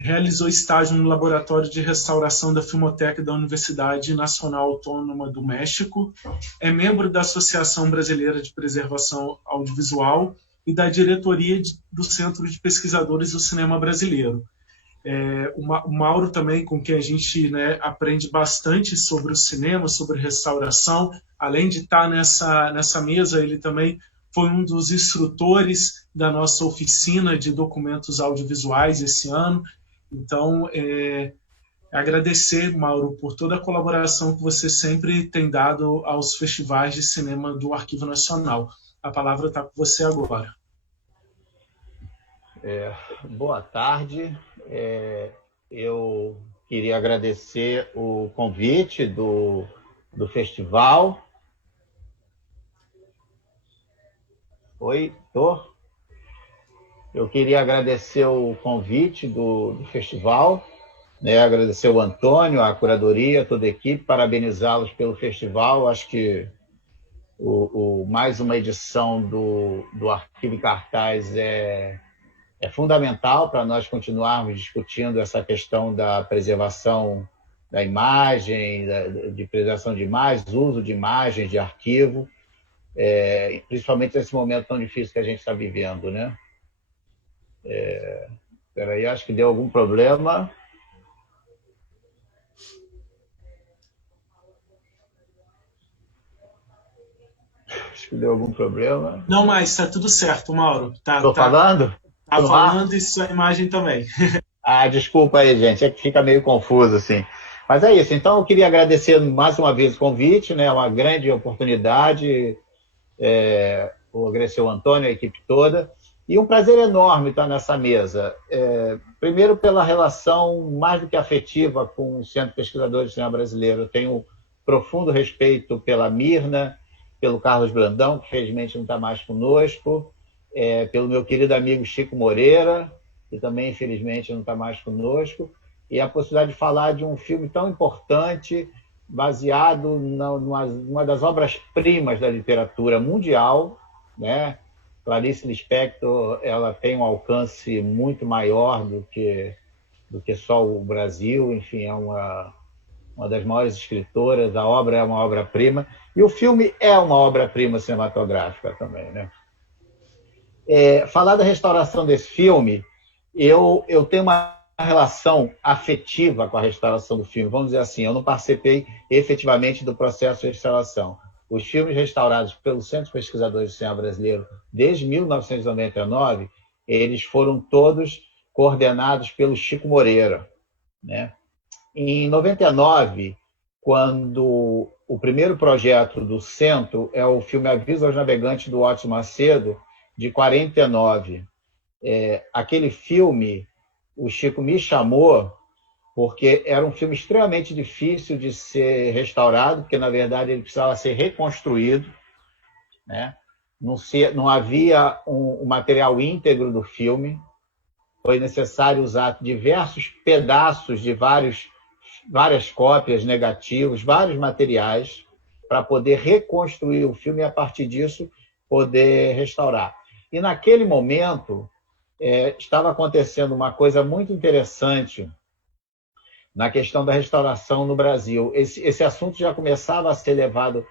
realizou estágio no Laboratório de Restauração da Filmoteca da Universidade Nacional Autônoma do México, é membro da Associação Brasileira de Preservação Audiovisual e da diretoria do Centro de Pesquisadores do Cinema Brasileiro. O Mauro também, com quem a gente, né, aprende bastante sobre o cinema, sobre restauração, além de estar nessa mesa, ele também foi um dos instrutores da nossa oficina de documentos audiovisuais esse ano. Então, agradecer, Mauro, por toda a colaboração que você sempre tem dado aos festivais de cinema do Arquivo Nacional. A palavra está com você agora. Boa tarde. Eu queria agradecer o convite do festival. Oi, tô? Eu queria agradecer o convite do festival, né? Agradecer o Antônio, a curadoria, toda a equipe, parabenizá-los pelo festival. Acho que mais uma edição do Arquivo em Cartaz é fundamental para nós continuarmos discutindo essa questão da preservação da imagem, de preservação de imagens, uso de imagens de arquivo, principalmente nesse momento tão difícil que a gente está vivendo, né? Espera aí, acho que deu algum problema. Acho que deu algum problema. Não, mas está tudo certo, Mauro. Estou falando? Está falando e sua imagem também. Desculpa aí, gente, é que fica meio confuso, assim. Mas é isso, então eu queria agradecer mais uma vez o convite, né? Uma grande oportunidade, agradecer o Antônio, a equipe toda, e um prazer enorme estar nessa mesa. Primeiro pela relação mais do que afetiva com o Centro Pesquisador de Cinema Brasileiro. Eu tenho profundo respeito pela Mirna, pelo Carlos Brandão, que felizmente não está mais conosco, pelo meu querido amigo Chico Moreira, que também infelizmente não está mais conosco, e a possibilidade de falar de um filme tão importante, baseado numa das obras-primas da literatura mundial, né? Clarice Lispector, ela tem um alcance muito maior do que só o Brasil, enfim, é uma das maiores escritoras, a obra é uma obra-prima, e o filme é uma obra-prima cinematográfica também, né? Falar da restauração desse filme, eu tenho uma relação afetiva com a restauração do filme, vamos dizer assim, eu não participei efetivamente do processo de restauração. Os filmes restaurados pelo Centro de Pesquisadores de Cinema Brasileiro desde 1999, eles foram todos coordenados pelo Chico Moreira, né? Em 99, quando o primeiro projeto do Centro é o filme Aviso aos Navegantes, do Otis Macedo, de 49. Aquele filme, o Chico me chamou porque era um filme extremamente difícil de ser restaurado, porque, na verdade, ele precisava ser reconstruído, né? Não havia um material íntegro do filme, foi necessário usar diversos pedaços de várias cópias, negativos, vários materiais, para poder reconstruir o filme e, a partir disso, poder restaurar. E, naquele momento, estava acontecendo uma coisa muito interessante na questão da restauração no Brasil. Esse assunto já começava a ser levado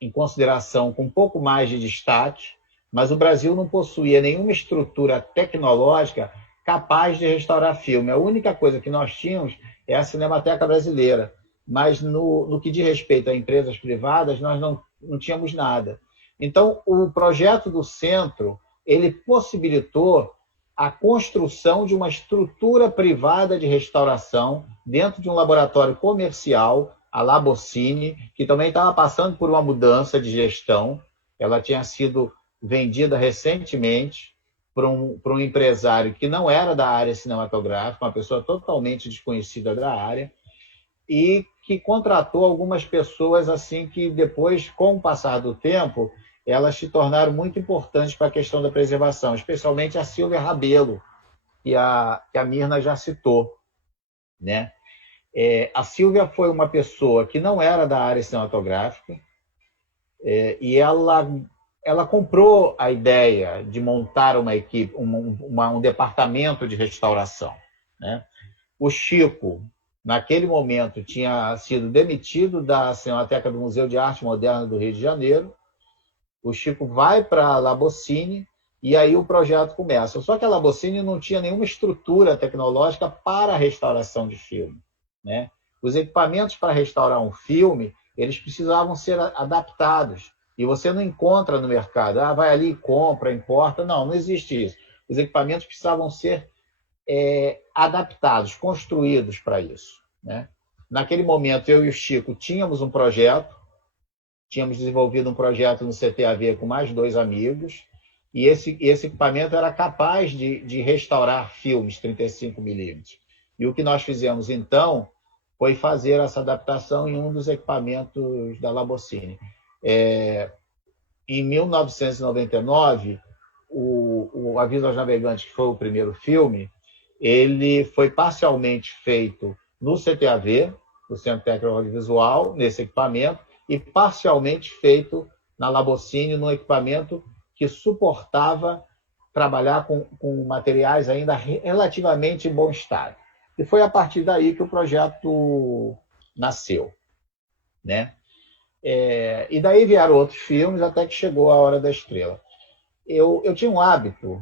em consideração com um pouco mais de destaque, mas o Brasil não possuía nenhuma estrutura tecnológica capaz de restaurar filme. A única coisa que nós tínhamos é a Cinemateca Brasileira, mas no que diz respeito a empresas privadas, nós não tínhamos nada. Então, o projeto do Centro, ele possibilitou a construção de uma estrutura privada de restauração dentro de um laboratório comercial, a Labocine, que também estava passando por uma mudança de gestão. Ela tinha sido vendida recentemente para um empresário que não era da área cinematográfica, uma pessoa totalmente desconhecida da área, e que contratou algumas pessoas assim que depois, com o passar do tempo, elas se tornaram muito importantes para a questão da preservação, especialmente a Silvia Rabelo, que a Mirna já citou, né? A Silvia foi uma pessoa que não era da área cinematográfica, e ela ela comprou a ideia de montar uma equipe, um departamento de restauração, né? O Chico, naquele momento, tinha sido demitido da Cinemateca do Museu de Arte Moderna do Rio de Janeiro. O Chico vai para a Labocine e aí o projeto começa. Só que a Labocine não tinha nenhuma estrutura tecnológica para a restauração de filme, né? Os equipamentos para restaurar um filme, eles precisavam ser adaptados. E você não encontra no mercado. Ah, vai ali, compra, importa. Não, não existe isso. Os equipamentos precisavam ser adaptados, construídos para isso, né? Naquele momento, eu e o Chico tínhamos um projeto, tínhamos desenvolvido um projeto no CTAV com mais 2 amigos, e esse equipamento era capaz de restaurar filmes 35mm. E o que nós fizemos, então, foi fazer essa adaptação em um dos equipamentos da Labocine. Em 1999, o Aviso aos Navegantes, que foi o primeiro filme, ele foi parcialmente feito no CTAV, no Centro Técnico Audiovisual, nesse equipamento, e parcialmente feito na Labocine, num equipamento que suportava trabalhar com materiais ainda relativamente em bom estado. E foi a partir daí que o projeto nasceu, né? E daí vieram outros filmes, até que chegou A Hora da Estrela. Eu tinha um hábito,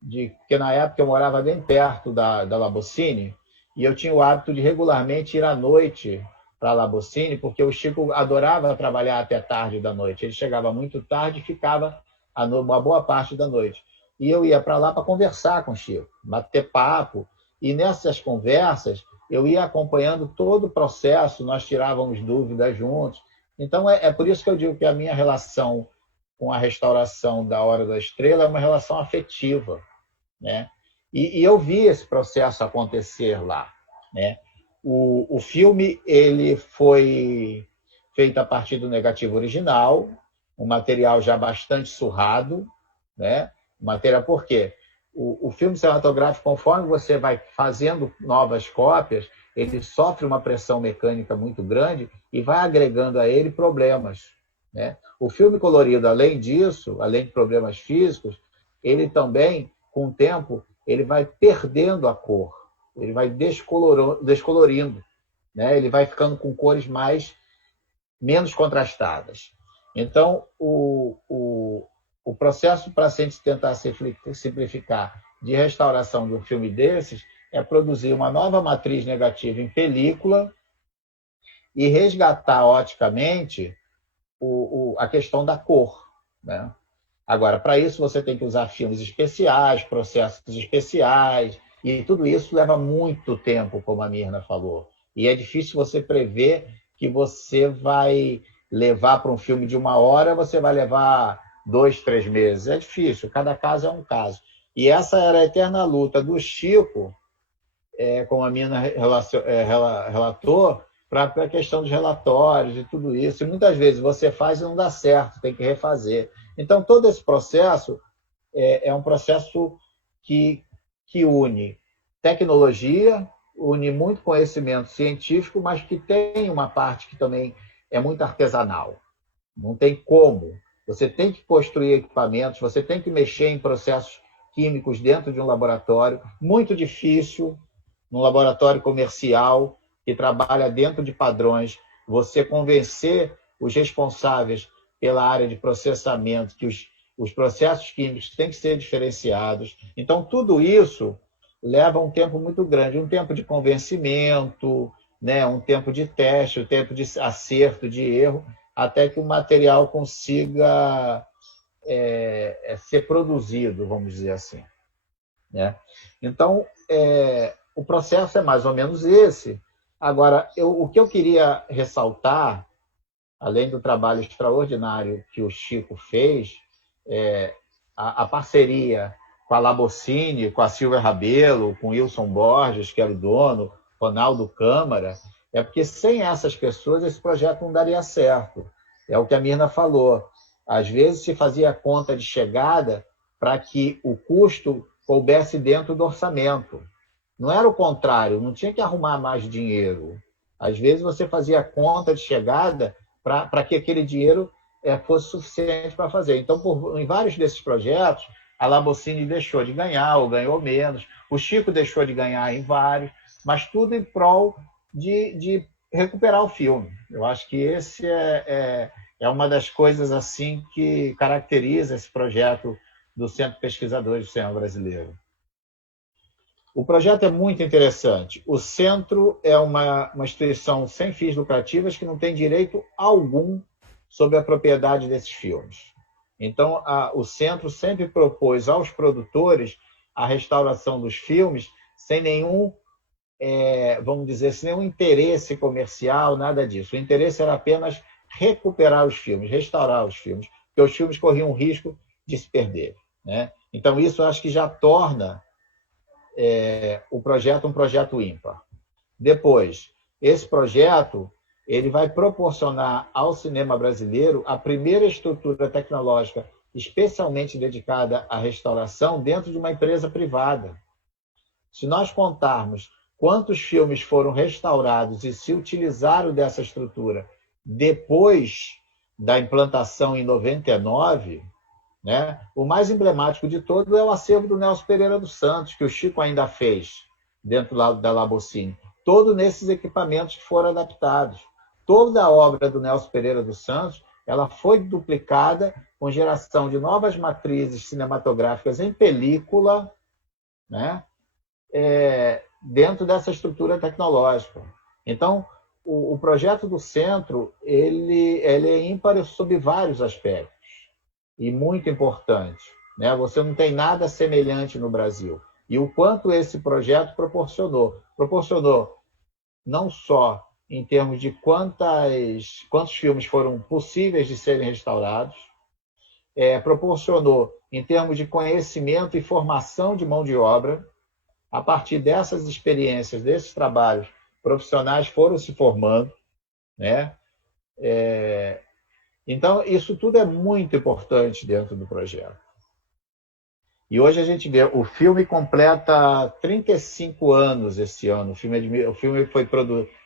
porque na época eu morava bem perto da Labocine, e eu tinha o hábito de regularmente ir à noite para a Labocine, porque o Chico adorava trabalhar até tarde da noite. Ele chegava muito tarde e ficava uma boa parte da noite. E eu ia para lá para conversar com o Chico, bater papo, e nessas conversas eu ia acompanhando todo o processo, nós tirávamos dúvidas juntos. Então é por isso que eu digo que a minha relação com a restauração da Hora da Estrela é uma relação afetiva, né? E eu vi esse processo acontecer lá, né? O filme ele foi feito a partir do negativo original, um material já bastante surrado, né? Material por quê? O filme cinematográfico, conforme você vai fazendo novas cópias, ele sofre uma pressão mecânica muito grande e vai agregando a ele problemas, né? O filme colorido, além disso, além de problemas físicos, ele também, com o tempo, ele vai perdendo a cor, ele vai descolorindo, né? Ele vai ficando com cores menos contrastadas. Então, o processo para a gente tentar simplificar de restauração de um filme desses é produzir uma nova matriz negativa em película e resgatar oticamente a questão da cor, né? Agora, para isso, você tem que usar filmes especiais, processos especiais, e tudo isso leva muito tempo, como a Mirna falou. E é difícil você prever que você vai levar para um filme de 1 hora, você vai levar 2, 3 meses. É difícil, cada caso é um caso. E essa era a eterna luta do Chico, como a Mirna relatou, para a questão dos relatórios e tudo isso. E muitas vezes você faz e não dá certo, tem que refazer. Então, todo esse processo é um processo que une tecnologia, une muito conhecimento científico, mas que tem uma parte que também é muito artesanal. Não tem como. Você tem que construir equipamentos, você tem que mexer em processos químicos dentro de um laboratório, muito difícil, num laboratório comercial, que trabalha dentro de padrões, você convencer os responsáveis pela área de processamento que os processos químicos têm que ser diferenciados. Então, tudo isso leva um tempo muito grande, um tempo de convencimento, né? Um tempo de teste, um tempo de acerto, de erro, até que o material consiga ser produzido, vamos dizer assim, né? Então, o processo é mais ou menos esse. Agora, o que eu queria ressaltar, além do trabalho extraordinário que o Chico fez, a parceria com a Labocine, com a Silvia Rabelo, com o Wilson Borges, que era o dono, Ronaldo Câmara, é porque sem essas pessoas esse projeto não daria certo. É o que a Mirna falou. Às vezes se fazia conta de chegada para que o custo coubesse dentro do orçamento. Não era o contrário, não tinha que arrumar mais dinheiro. Às vezes você fazia conta de chegada para que aquele dinheiro fosse suficiente para fazer. Então, em vários desses projetos, a Labocine deixou de ganhar ou ganhou menos, o Chico deixou de ganhar em vários, mas tudo em prol de recuperar o filme. Eu acho que esse é uma das coisas assim que caracteriza esse projeto do Centro Pesquisadores do Cinema Brasileiro. O projeto é muito interessante. O Centro é uma instituição sem fins lucrativos que não tem direito algum sobre a propriedade desses filmes. Então, o Centro sempre propôs aos produtores a restauração dos filmes sem nenhum, vamos dizer, sem nenhum interesse comercial, nada disso. O interesse era apenas recuperar os filmes, restaurar os filmes, porque os filmes corriam o risco de se perder, né? Então, isso eu acho que já torna o projeto um projeto ímpar. Depois, esse projeto ele vai proporcionar ao cinema brasileiro a primeira estrutura tecnológica especialmente dedicada à restauração dentro de uma empresa privada. Se nós contarmos quantos filmes foram restaurados e se utilizaram dessa estrutura depois da implantação em 99, né, o mais emblemático de todo é o acervo do Nelson Pereira dos Santos, que o Chico ainda fez dentro da Labocine. Todo nesses equipamentos que foram adaptados. Toda a obra do Nelson Pereira dos Santos ela foi duplicada com geração de novas matrizes cinematográficas em película, né, dentro dessa estrutura tecnológica. Então, o projeto do Centro ele é ímpar sob vários aspectos e muito importante, né? Você não tem nada semelhante no Brasil. E o quanto esse projeto proporcionou não só em termos de quantos filmes foram possíveis de serem restaurados, proporcionou em termos de conhecimento e formação de mão de obra. A partir dessas experiências, desses trabalhos, profissionais foram se formando, né? Então, isso tudo é muito importante dentro do projeto. E hoje a gente vê, o filme completa 35 anos esse ano. O filme foi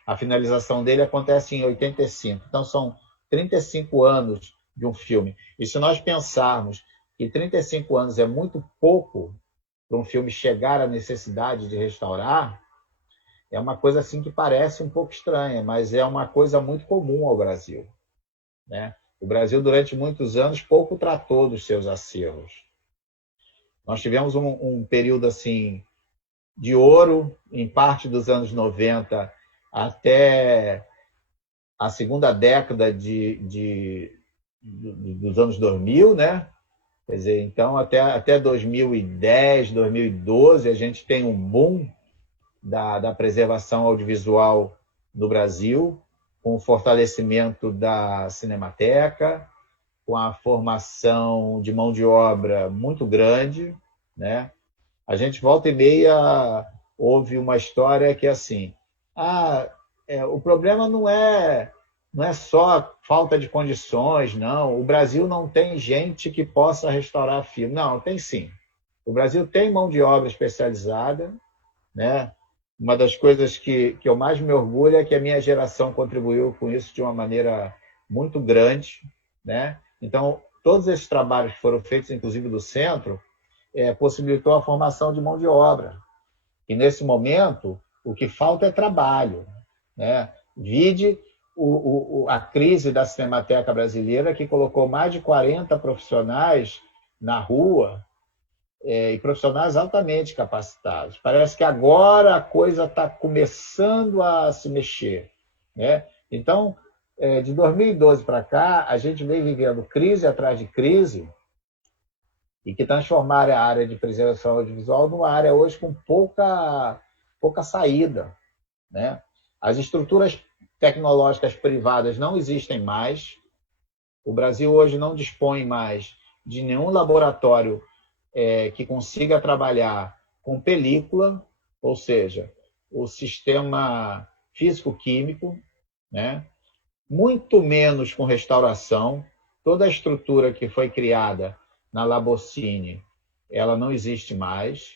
a finalização dele acontece em 85. Então, são 35 anos de um filme. E se nós pensarmos que 35 anos é muito pouco para um filme chegar à necessidade de restaurar, é uma coisa assim que parece um pouco estranha, mas é uma coisa muito comum ao Brasil, né? O Brasil, durante muitos anos, pouco tratou dos seus acervos. Nós tivemos um período assim de ouro, em parte dos anos 90 até a segunda década dos anos 2000, né? Quer dizer, então, até 2010, 2012, a gente tem um boom da preservação audiovisual no Brasil, com o fortalecimento da Cinemateca, com a formação de mão de obra muito grande, né? A gente volta e meia ouve uma história que é assim, o problema não é só falta de condições, não. O Brasil não tem gente que possa restaurar filme. Não, tem sim. O Brasil tem mão de obra especializada, né? Uma das coisas que eu mais me orgulho é que a minha geração contribuiu com isso de uma maneira muito grande, né? Então, todos esses trabalhos que foram feitos, inclusive do Centro, possibilitou a formação de mão de obra. E, nesse momento, o que falta é trabalho, né? Vide a crise da Cinemateca Brasileira, que colocou mais de 40 profissionais na rua, e profissionais altamente capacitados. Parece que agora a coisa está começando a se mexer, né? Então, de 2012 para cá, a gente vem vivendo crise atrás de crise e que transformaram a área de preservação audiovisual numa área hoje com pouca saída, né? As estruturas tecnológicas privadas não existem mais. O Brasil hoje não dispõe mais de nenhum laboratório que consiga trabalhar com película, ou seja, o sistema físico-químico, né? Muito menos com restauração. Toda a estrutura que foi criada na Labocine, ela não existe mais,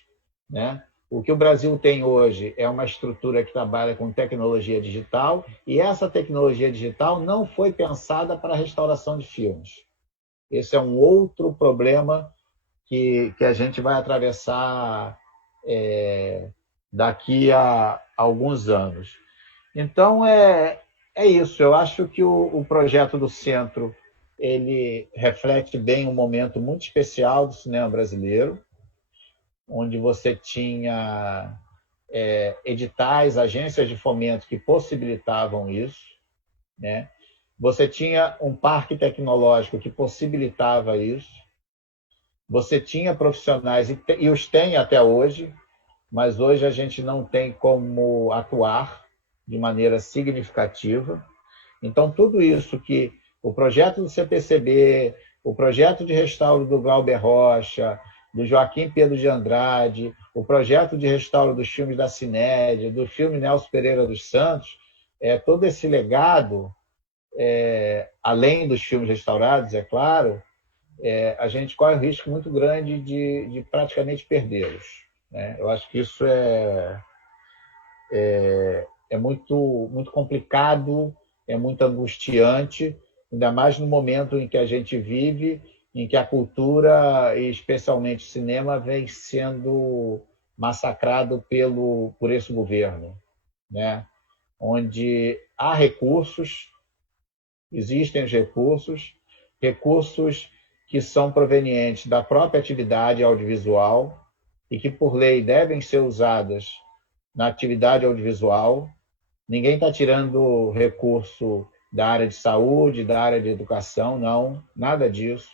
né? O que o Brasil tem hoje é uma estrutura que trabalha com tecnologia digital, e essa tecnologia digital não foi pensada para a restauração de filmes. Esse é um outro problema que a gente vai atravessar daqui a alguns anos. Então, é isso. Eu acho que o projeto do Centro ele reflete bem um momento muito especial do cinema brasileiro, onde você tinha editais, agências de fomento que possibilitavam isso, né? Você tinha um parque tecnológico que possibilitava isso, você tinha profissionais, e os tem até hoje, mas hoje a gente não tem como atuar de maneira significativa. Então, tudo isso que o projeto do CPCB, o projeto de restauro do Glauber Rocha, do Joaquim Pedro de Andrade, o projeto de restauro dos filmes da Cinédia, do filme Nelson Pereira dos Santos, todo esse legado, além dos filmes restaurados, é claro, a gente corre um risco muito grande de praticamente perdê-los, né? Eu acho que isso é muito, muito complicado, é muito angustiante, ainda mais no momento em que a gente vive, em que a cultura, e especialmente o cinema, vem sendo massacrado por esse governo, né? Onde há recursos, existem os recursos que são provenientes da própria atividade audiovisual e que, por lei, devem ser usadas na atividade audiovisual. Ninguém está tirando recurso da área de saúde, da área de educação, não, nada disso.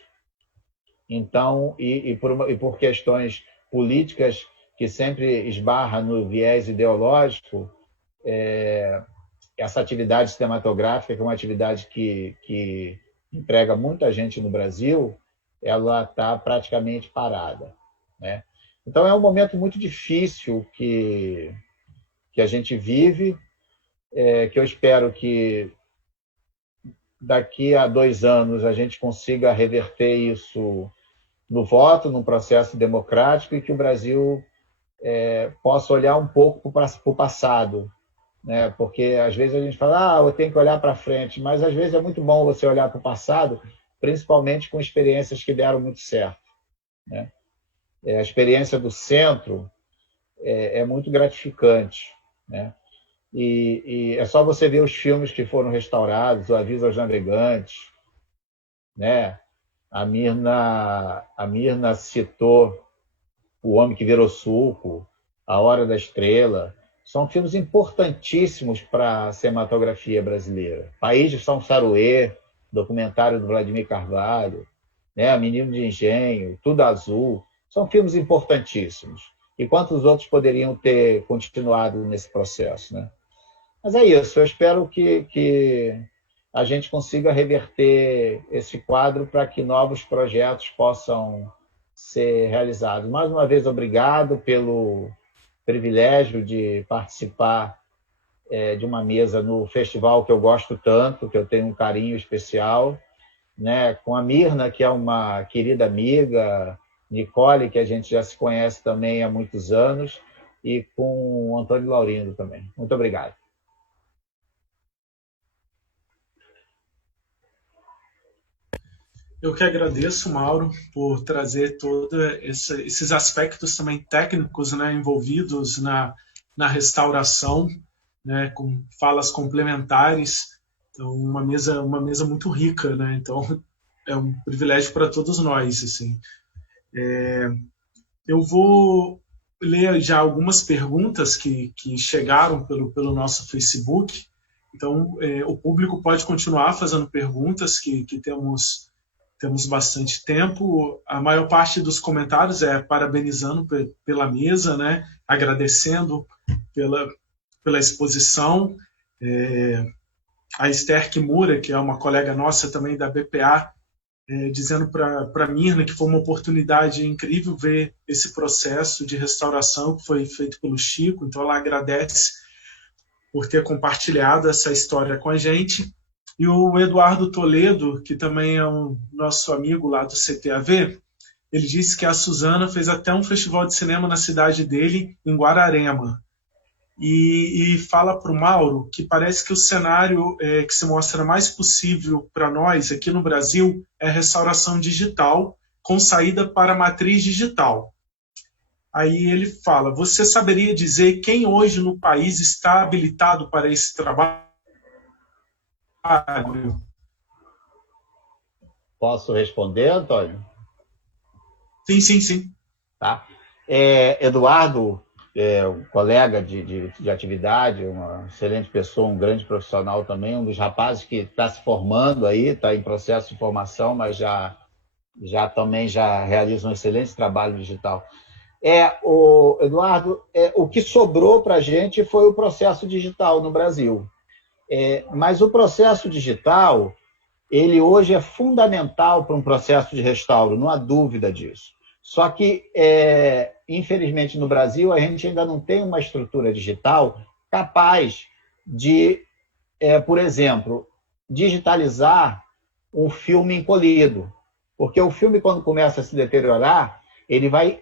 Então, por questões políticas que sempre esbarra no viés ideológico, essa atividade cinematográfica, que é uma atividade que emprega muita gente no Brasil, ela está praticamente parada, né? Então, é um momento muito difícil que a gente vive, que eu espero que daqui a 2 anos a gente consiga reverter isso no voto, num processo democrático, e que o Brasil possa olhar um pouco para o passado, né? Porque às vezes a gente fala, eu tenho que olhar para frente, mas às vezes é muito bom você olhar para o passado, principalmente com experiências que deram muito certo, né? A experiência do Centro é muito gratificante, né? E é só você ver os filmes que foram restaurados, O Aviso aos Navegantes, né? A Mirna citou O Homem que Virou Suco, A Hora da Estrela. São filmes importantíssimos para a cinematografia brasileira. País de São Saruê, documentário do Vladimir Carvalho, né? Menino de Engenho, Tudo Azul. São filmes importantíssimos. E quantos outros poderiam ter continuado nesse processo, né? Mas é isso. Eu espero que a gente consiga reverter esse quadro para que novos projetos possam ser realizados. Mais uma vez, obrigado pelo privilégio de participar de uma mesa no festival que eu gosto tanto, que eu tenho um carinho especial, né? Com a Mirna, que é uma querida amiga, Nicole, que a gente já se conhece também há muitos anos, e com o Antônio Laurindo também. Muito obrigado. Eu que agradeço, Mauro, por trazer todos esses aspectos também técnicos, né, envolvidos na restauração, né, com falas complementares. Então, uma mesa muito rica, né? Então, é um privilégio para todos nós, assim. Eu vou ler já algumas perguntas que chegaram pelo nosso Facebook. Então, o público pode continuar fazendo perguntas, que temos bastante tempo. A maior parte dos comentários é parabenizando pela mesa, né? Agradecendo pela exposição. A Esther Kimura, que é uma colega nossa também da BPA, dizendo para a Mirna que foi uma oportunidade incrível ver esse processo de restauração que foi feito pelo Chico. Então, ela agradece por ter compartilhado essa história com a gente. E o Eduardo Toledo, que também é um nosso amigo lá do CTAV, ele disse que a Suzana fez até um festival de cinema na cidade dele, em Guararema. E fala para o Mauro que parece que o cenário que se mostra mais possível para nós aqui no Brasil é a restauração digital, com saída para a matriz digital. Aí ele fala, você saberia dizer quem hoje no país está habilitado para esse trabalho? Posso responder, Antônio? Sim. Tá. Eduardo, um colega de atividade, uma excelente pessoa, um grande profissional também, um dos rapazes que está se formando aí, está em processo de formação, mas já realiza um excelente trabalho digital. Eduardo, o que sobrou para a gente foi o processo digital no Brasil. Mas o processo digital, ele hoje é fundamental para um processo de restauro, não há dúvida disso. Só que, infelizmente, no Brasil, a gente ainda não tem uma estrutura digital capaz de, por exemplo, digitalizar um filme encolhido. Porque o filme, quando começa a se deteriorar, ele vai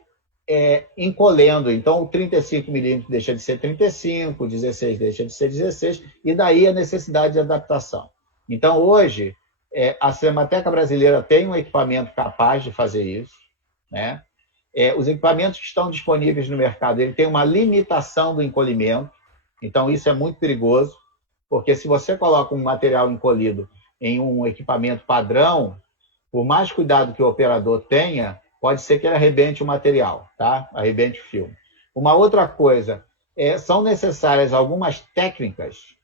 encolhendo. Então, o 35mm deixa de ser 35, o 16 deixa de ser 16, e daí a necessidade de adaptação. Então, hoje, a Cinemateca Brasileira tem um equipamento capaz de fazer isso, né? Os equipamentos que estão disponíveis no mercado, ele tem uma limitação do encolhimento, então isso é muito perigoso, porque se você coloca um material encolhido em um equipamento padrão, por mais cuidado que o operador tenha, pode ser que ele arrebente o material, tá? Arrebente o filme. Uma outra coisa, são necessárias algumas técnicas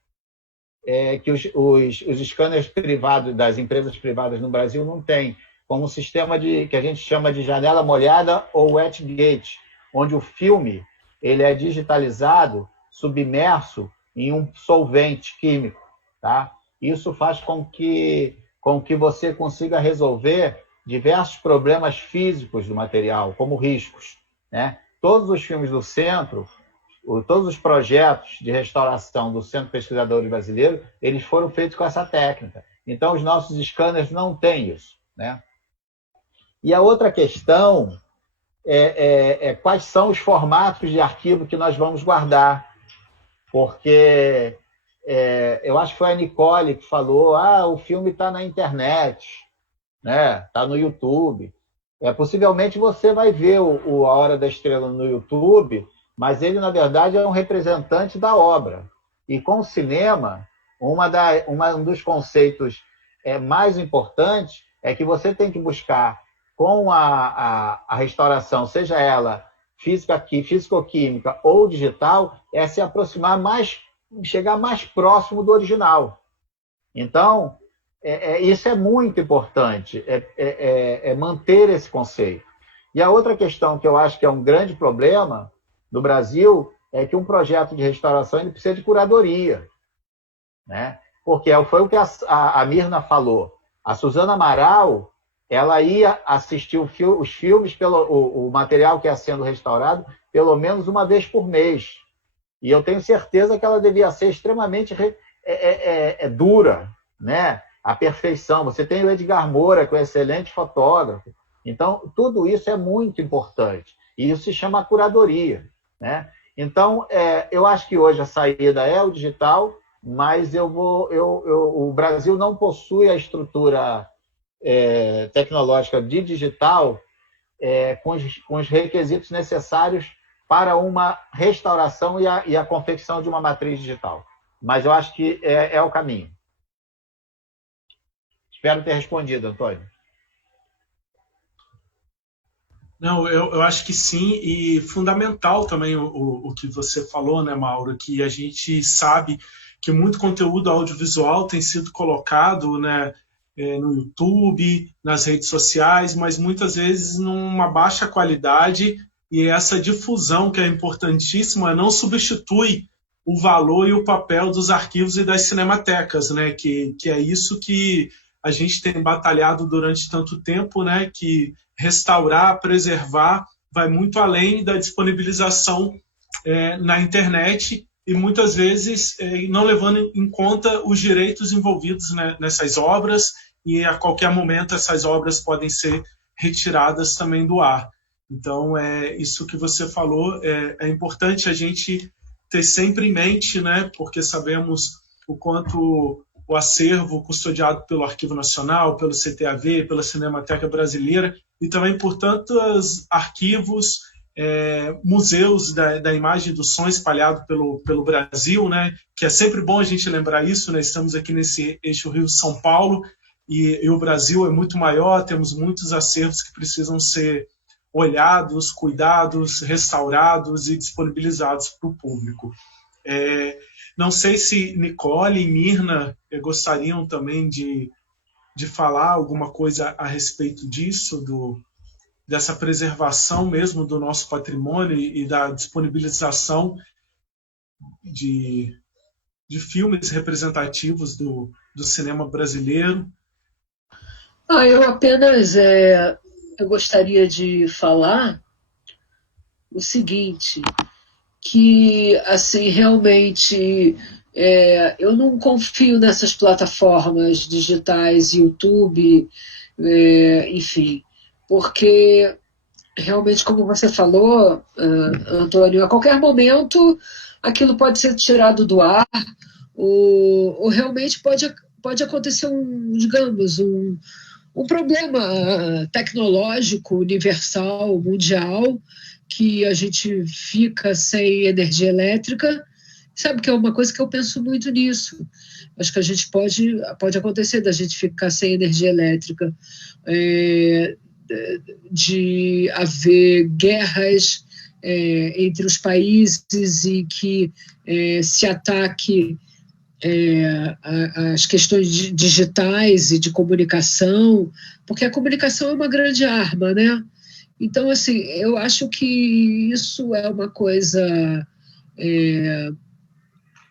que os scanners privados das empresas privadas no Brasil não têm, como um sistema que a gente chama de janela molhada ou wet gate, onde o filme ele é digitalizado, submerso em um solvente químico. Tá? Isso faz com que você consiga resolver diversos problemas físicos do material, como riscos. Né? Todos os filmes do Centro, todos os projetos de restauração do Centro Pesquisadores Brasileiro, eles foram feitos com essa técnica. Então, os nossos scanners não têm isso. Né? E a outra questão quais são os formatos de arquivo que nós vamos guardar. Porque eu acho que foi a Nicole que falou, o filme está na internet, né? Está no YouTube. Possivelmente você vai ver A Hora da Estrela no YouTube, mas ele, na verdade, é um representante da obra. E com o cinema, um dos conceitos mais importantes é que você tem que buscar com a restauração, seja ela físico-química ou digital, se aproximar chegar mais próximo do original. Então, isso é muito importante, manter esse conceito. E a outra questão que eu acho que é um grande problema no Brasil é que um projeto de restauração ele precisa de curadoria. Né? Porque foi o que a Mirna falou. A Suzana Amaral, ela ia assistir os filmes, o material que ia sendo restaurado, pelo menos uma vez por mês. E eu tenho certeza que ela devia ser extremamente dura, né? A perfeição. Você tem o Edgar Moura, que é um excelente fotógrafo. Então, tudo isso é muito importante. E isso se chama curadoria. Né? Então, eu acho que hoje a saída é o digital, mas o Brasil não possui a estrutura tecnológica de digital com os requisitos necessários para uma restauração e a confecção de uma matriz digital. Mas eu acho que é o caminho. Espero ter respondido, Antônio. Não, eu acho que sim, e fundamental também o que você falou, né, Mauro, que a gente sabe que muito conteúdo audiovisual tem sido colocado, né, no YouTube, nas redes sociais, mas muitas vezes numa baixa qualidade, e essa difusão, que é importantíssima, não substitui o valor e o papel dos arquivos e das cinematecas, né, que é isso que a gente tem batalhado durante tanto tempo, né, que restaurar, preservar, vai muito além da disponibilização na internet e muitas vezes não levando em conta os direitos envolvidos, né, nessas obras, e a qualquer momento essas obras podem ser retiradas também do ar. Então, isso que você falou é importante a gente ter sempre em mente, né? Porque sabemos o quanto o acervo custodiado pelo Arquivo Nacional, pelo CTAV, pela Cinemateca Brasileira e também por tantos arquivos, museus da imagem e do som espalhado pelo Brasil, né? Que é sempre bom a gente lembrar isso, né? Estamos aqui nesse eixo Rio-São Paulo e o Brasil é muito maior, temos muitos acervos que precisam ser olhados, cuidados, restaurados e disponibilizados para o público. Não sei se Nicole e Mirna gostariam também de falar alguma coisa a respeito disso, dessa preservação mesmo do nosso patrimônio e da disponibilização de filmes representativos do cinema brasileiro. Eu apenas eu gostaria de falar o seguinte, que assim realmente eu não confio nessas plataformas digitais, YouTube, enfim, porque realmente, como você falou, Antônio, a qualquer momento aquilo pode ser tirado do ar, ou realmente pode acontecer digamos, um problema tecnológico universal, mundial, que a gente fica sem energia elétrica. Sabe que é uma coisa que eu penso muito nisso. Acho que a gente pode acontecer da gente ficar sem energia elétrica, de haver guerras entre os países e que se ataque as questões digitais e de comunicação, porque a comunicação é uma grande arma, né? Então, assim, eu acho que isso é uma coisa...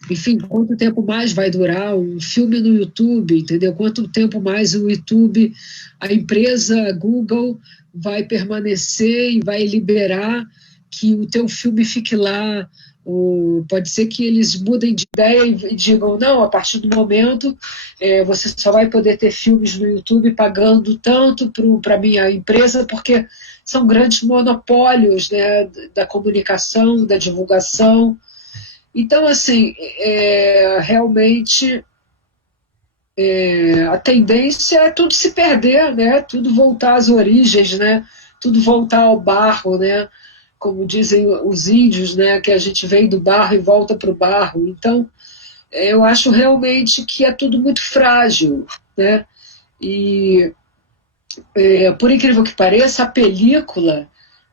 enfim, quanto tempo mais vai durar um filme no YouTube, entendeu? Quanto tempo mais o YouTube, a empresa Google vai permanecer e vai liberar que o teu filme fique lá. Pode ser que eles mudem de ideia e digam, não, a partir do momento você só vai poder ter filmes no YouTube pagando tanto para a minha empresa, porque são grandes monopólios, né, da comunicação, da divulgação. Então, assim, realmente a tendência é tudo se perder, né? Tudo voltar às origens, né? Tudo voltar ao barro, né? Como dizem os índios, né? Que a gente vem do barro e volta para o barro. Então, eu acho realmente que é tudo muito frágil, né? E, por incrível que pareça, a película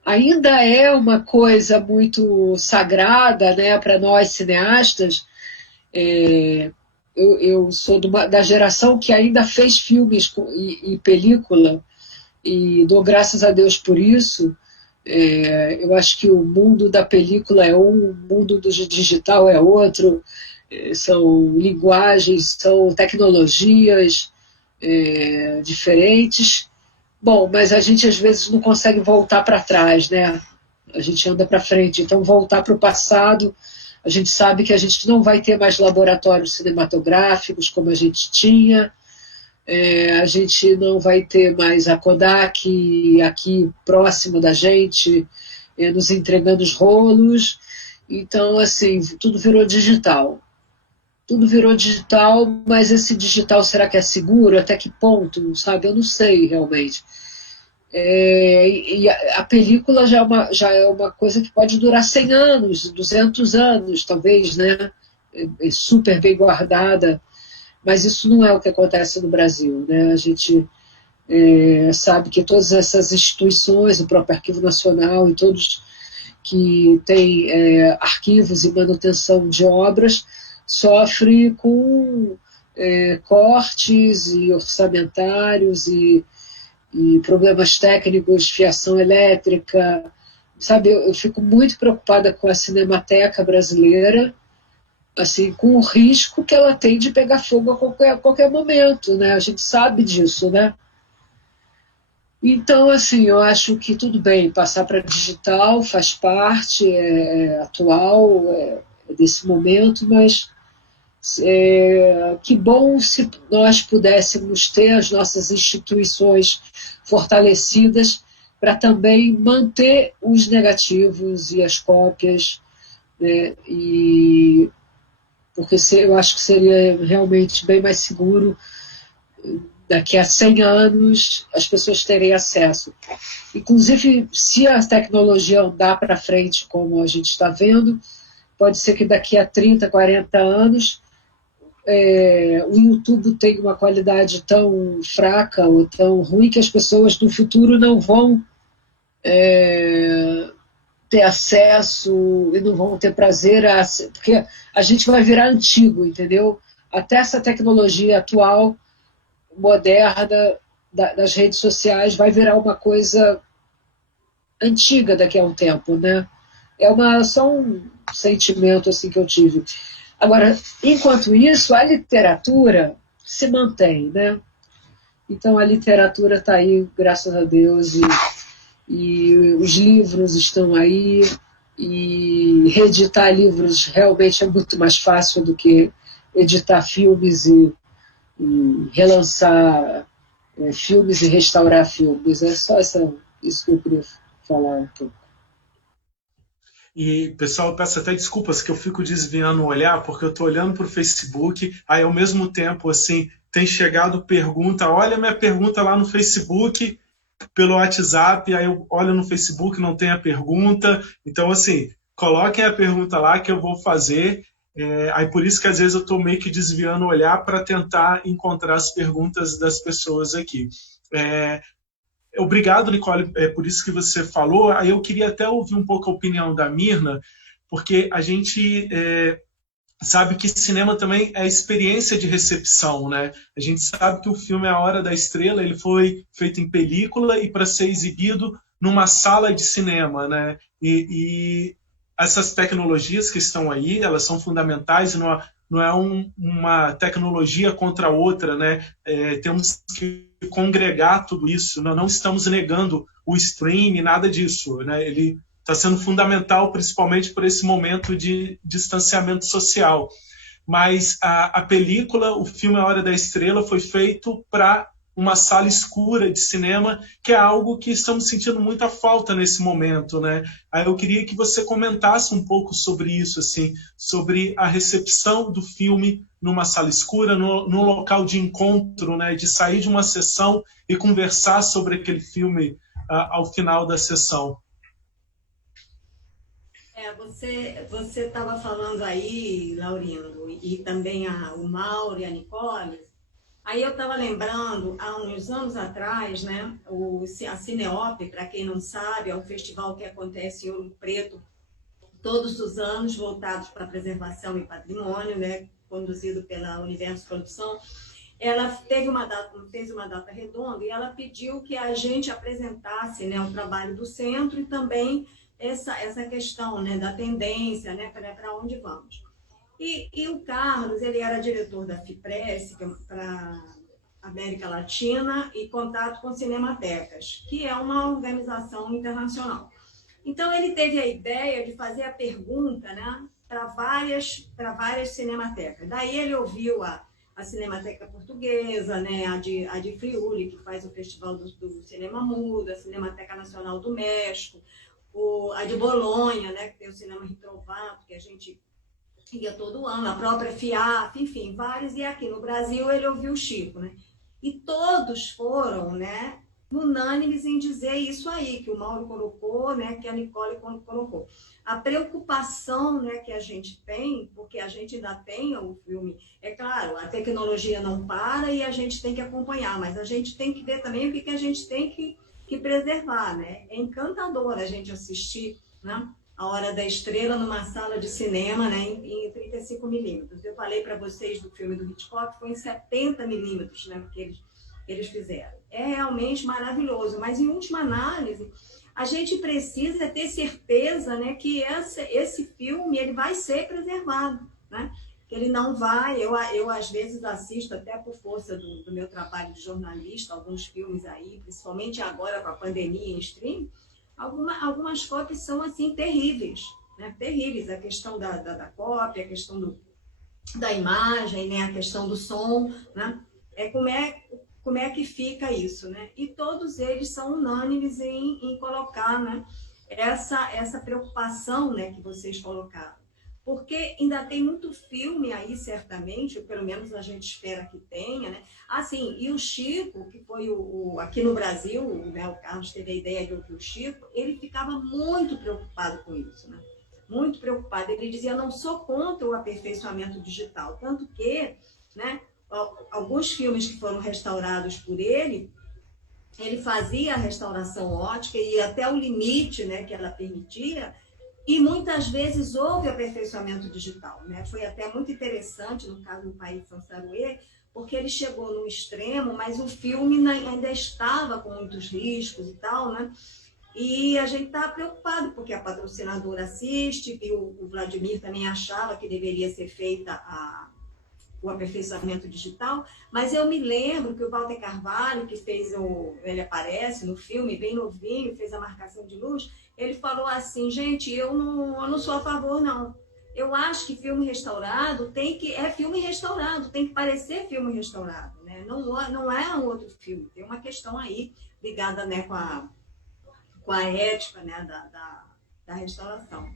ainda é uma coisa muito sagrada, né, para nós cineastas. Eu sou da geração que ainda fez filmes e película, e dou graças a Deus por isso. Eu acho que o mundo da película é um, o mundo do digital é outro, são linguagens, são tecnologias diferentes. Bom, mas a gente às vezes não consegue voltar para trás, né? A gente anda para frente. Então, voltar para o passado, a gente sabe que a gente não vai ter mais laboratórios cinematográficos como a gente tinha, a gente não vai ter mais a Kodak aqui próximo da gente, nos entregando os rolos. Então, assim, tudo virou digital. Tudo virou digital, mas esse digital, será que é seguro? Até que ponto? Sabe? Eu não sei realmente. E a película já é uma coisa que pode durar 100 anos, 200 anos, talvez, né? Super bem guardada, mas isso não é o que acontece no Brasil, né? A gente sabe que todas essas instituições, o próprio Arquivo Nacional e todos que têm arquivos e manutenção de obras, sofre com cortes e orçamentários e problemas técnicos, fiação elétrica. Sabe, eu fico muito preocupada com a Cinemateca Brasileira, assim, com o risco que ela tem de pegar fogo a qualquer momento, né? A gente sabe disso, né? Então, assim, eu acho que tudo bem, passar para digital faz parte, atual, desse momento, mas Que bom se nós pudéssemos ter as nossas instituições fortalecidas para também manter os negativos e as cópias, né? Porque eu acho que seria realmente bem mais seguro daqui a 100 anos as pessoas terem acesso. Inclusive, se a tecnologia andar para frente, como a gente está vendo, pode ser que daqui a 30, 40 anos o YouTube tenha uma qualidade tão fraca ou tão ruim que as pessoas no futuro não vão ter acesso e não vão ter prazer porque a gente vai virar antigo, entendeu? Até essa tecnologia atual, moderna, das redes sociais vai virar uma coisa antiga daqui a um tempo, né? Só um sentimento assim que eu tive. Agora, enquanto isso, a literatura se mantém, né? Então a literatura está aí, graças a Deus, e os livros estão aí, e reeditar livros realmente é muito mais fácil do que editar filmes e relançar filmes e restaurar filmes. É só isso que eu queria falar um pouco. E, pessoal, eu peço até desculpas que eu fico desviando o olhar, porque eu estou olhando para o Facebook, aí ao mesmo tempo, assim, tem chegado pergunta, olha minha pergunta lá no Facebook, pelo WhatsApp, aí eu olho no Facebook, não tem a pergunta, então, assim, coloquem a pergunta lá que eu vou fazer, aí por isso que às vezes eu estou meio que desviando o olhar para tentar encontrar as perguntas das pessoas aqui. Obrigado, Nicole, por isso que você falou. Aí eu queria até ouvir um pouco a opinião da Mirna, porque a gente sabe que cinema também é experiência de recepção, né? A gente sabe que o filme A Hora da Estrela ele foi feito em película e para ser exibido numa sala de cinema, né? E essas tecnologias que estão aí, elas são fundamentais, não é uma tecnologia contra a outra, né? Temos que congregar tudo isso, não estamos negando o streaming, nada disso, né? Ele está sendo fundamental, principalmente por esse momento de distanciamento social. Mas a película, o filme A Hora da Estrela, foi feito para uma sala escura de cinema, que é algo que estamos sentindo muita falta nesse momento, né? Aí eu queria que você comentasse um pouco sobre isso, assim, sobre a recepção do filme numa sala escura, no local de encontro, né? De sair de uma sessão e conversar sobre aquele filme ao final da sessão. Você estava falando aí, Laurindo, e também o Mauro e a Nicole. Aí eu estava lembrando, há uns anos atrás, né, a Cineop, para quem não sabe, é um festival que acontece em Ouro Preto todos os anos, voltados para preservação e patrimônio, né, conduzido pela Universo Produção. Ela fez uma data redonda e ela pediu que a gente apresentasse, né, o trabalho do centro e também essa questão, né, da tendência, né, para onde vamos. E o Carlos, ele era diretor da FIPRESS para América Latina e contato com cinematecas, que é uma organização internacional. Então, ele teve a ideia de fazer a pergunta, né, para várias cinematecas. Daí ele ouviu a Cinemateca Portuguesa, né, a de Friuli, que faz o Festival do Cinema Mudo, a Cinemateca Nacional do México, a de Bolonha, né, que tem o Cinema Ritrovato, que a gente ia todo ano, a própria FIAF, enfim, vários, e aqui no Brasil ele ouviu o Chico, né? E todos foram, né, unânimes em dizer isso aí, que o Mauro colocou, né, que a Nicole colocou. A preocupação, né, que a gente tem, porque a gente ainda tem o filme, é claro, a tecnologia não para e a gente tem que acompanhar, mas a gente tem que ver também o que a gente tem que preservar, né? É encantador a gente assistir, né, A Hora da Estrela numa sala de cinema, né, em 35 milímetros. Eu falei para vocês do filme do Hitchcock, foi em 70 milímetros, né, porque eles fizeram. É realmente maravilhoso, mas em última análise, a gente precisa ter certeza, né, que esse filme ele vai ser preservado, né? Que ele não vai... Eu às vezes assisto, até por força do meu trabalho de jornalista, alguns filmes aí, principalmente agora com a pandemia em stream, algumas cópias são assim terríveis, né? Terríveis. A questão da cópia, a questão da imagem, né, a questão do som, né? Como é que fica isso, né? E todos eles são unânimes em colocar, né, essa preocupação, né, que vocês colocaram. Porque ainda tem muito filme aí, certamente, ou pelo menos a gente espera que tenha, né? Assim, e o Chico, que foi aqui no Brasil, né, o Carlos teve a ideia de ouvir o Chico, ele ficava muito preocupado com isso, né? Muito preocupado. Ele dizia, não sou contra o aperfeiçoamento digital, tanto que, né, alguns filmes que foram restaurados por ele fazia a restauração ótica e até o limite, né, que ela permitia, e muitas vezes houve aperfeiçoamento digital, né? Foi até muito interessante no caso do País Sansaruê, porque ele chegou no extremo, mas o filme ainda estava com muitos riscos e tal, né? E a gente está preocupado, porque a patrocinadora assiste, e o Vladimir também achava que deveria ser feita o aperfeiçoamento digital, mas eu me lembro que o Walter Carvalho, que fez ele aparece no filme, bem novinho, fez a marcação de luz, ele falou assim, gente, eu não sou a favor, não. Eu acho que filme restaurado é filme restaurado, tem que parecer filme restaurado, né? Não é um outro filme, tem uma questão aí ligada, né, com a ética, né, da restauração.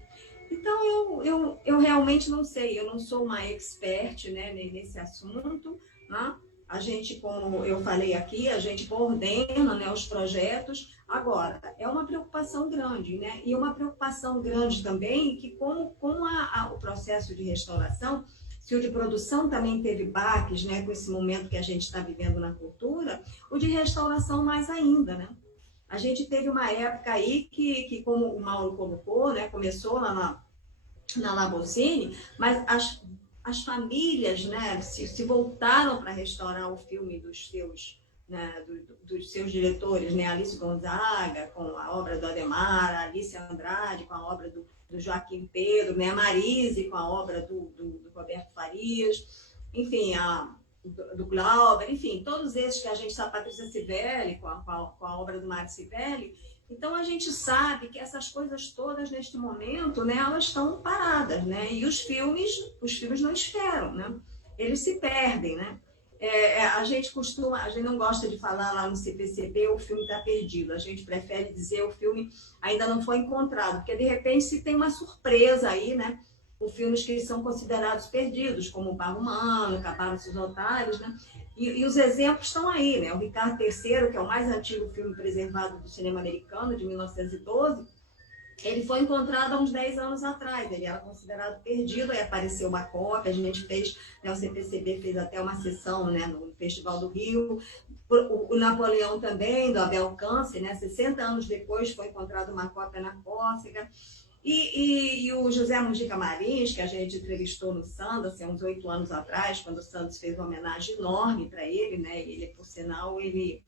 Então, eu realmente não sei, eu não sou uma expert, né, nesse assunto, né? A gente, como eu falei aqui, a gente coordena, né, os projetos. Agora, é uma preocupação grande, né? E uma preocupação grande também que com o processo de restauração, se o de produção também teve baques, né, com esse momento que a gente está vivendo na cultura, o de restauração mais ainda, né? A gente teve uma época aí que como o Mauro colocou, né, começou lá na Labocine, mas as famílias, né, se voltaram para restaurar o filme dos seus, né, dos seus diretores, né, Alice Gonzaga, com a obra do Ademar, Alice Andrade, com a obra do Joaquim Pedro, né, Marise, com a obra do Roberto Farias, enfim, do Glauber, enfim, todos esses que a gente sabe, Patrícia Civelli, com a obra do Mário Civelli. Então, a gente sabe que essas coisas todas, neste momento, né, elas estão paradas, né? E os filmes não esperam, né? Eles se perdem, né? A gente não gosta de falar lá no CPCB o filme está perdido, a gente prefere dizer o filme ainda não foi encontrado, porque de repente se tem uma surpresa aí, né? Com filmes que são considerados perdidos, como O Barro Humano, Acabaram-se os Otários, né? E os exemplos estão aí, né? O Ricardo III, que é o mais antigo filme preservado do cinema americano, de 1912, ele foi encontrado há uns 10 anos atrás, ele era considerado perdido, aí apareceu uma cópia, a gente fez, né, o CPCB fez até uma sessão, né, no Festival do Rio, o Napoleão também, do Abel Câncer, né, 60 anos depois foi encontrada uma cópia na Córcega, e o José Mujica Marins, que a gente entrevistou no Santos, há uns 8 anos atrás, quando o Santos fez uma homenagem enorme para ele, né, ele, por sinal, ele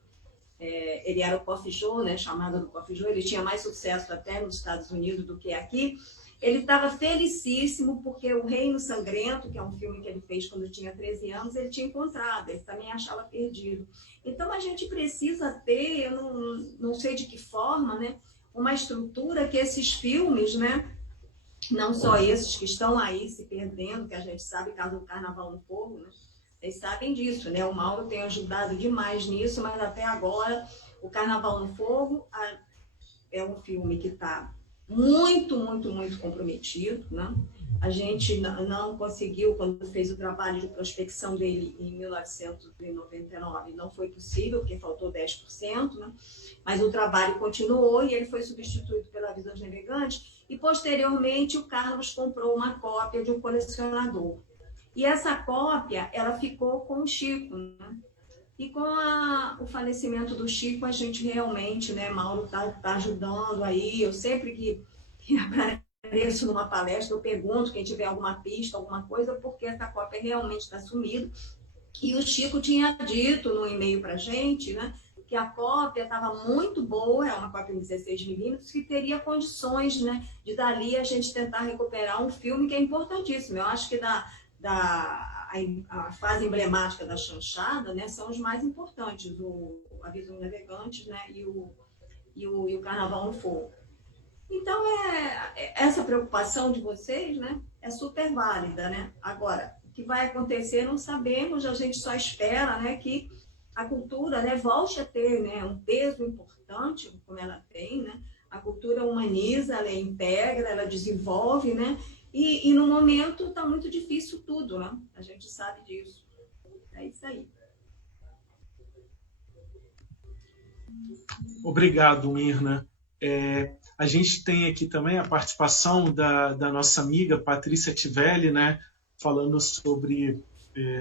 era o Coffee Show, né, chamado do Coffee Show, ele tinha mais sucesso até nos Estados Unidos do que aqui. Ele estava felicíssimo porque O Reino Sangrento, que é um filme que ele fez quando tinha 13 anos, ele tinha encontrado, ele também achava perdido. Então, a gente precisa ter, eu não sei de que forma, né, uma estrutura que esses filmes, né, não só esses que estão aí se perdendo, que a gente sabe, caso do Carnaval no Fogo, né, vocês sabem disso, né? O Mauro tem ajudado demais nisso, mas até agora o Carnaval no Fogo é um filme que está muito, muito, muito comprometido, né? A gente não conseguiu, quando fez o trabalho de prospecção dele em 1999, não foi possível, porque faltou 10%, né? Mas o trabalho continuou e ele foi substituído pela Visões Navegantes e, posteriormente, o Carlos comprou uma cópia de um colecionador. E essa cópia, ela ficou com o Chico, né? E com o falecimento do Chico, a gente realmente, né, Mauro tá ajudando aí. Eu sempre que apareço numa palestra, eu pergunto quem tiver alguma pista, alguma coisa, porque essa cópia realmente está sumida. E o Chico tinha dito no e-mail para a gente, né, que a cópia estava muito boa, é uma cópia em 16mm, que teria condições, né, de dali a gente tentar recuperar um filme que é importantíssimo. Eu acho que a fase emblemática da chanchada, né, são os mais importantes, a Visões Navegantes, né, e o Carnaval no Fogo. Então, essa preocupação de vocês, né, é super válida, né? Agora, que vai acontecer, não sabemos, a gente só espera, né, que a cultura, né, volte a ter, né, um peso importante, como ela tem, né? A cultura humaniza, ela integra, ela desenvolve, né? E no momento está muito difícil tudo, né? A gente sabe disso. É isso aí. Obrigado, Mirna. A gente tem aqui também a participação da nossa amiga Patrícia Tivelli, né, falando sobre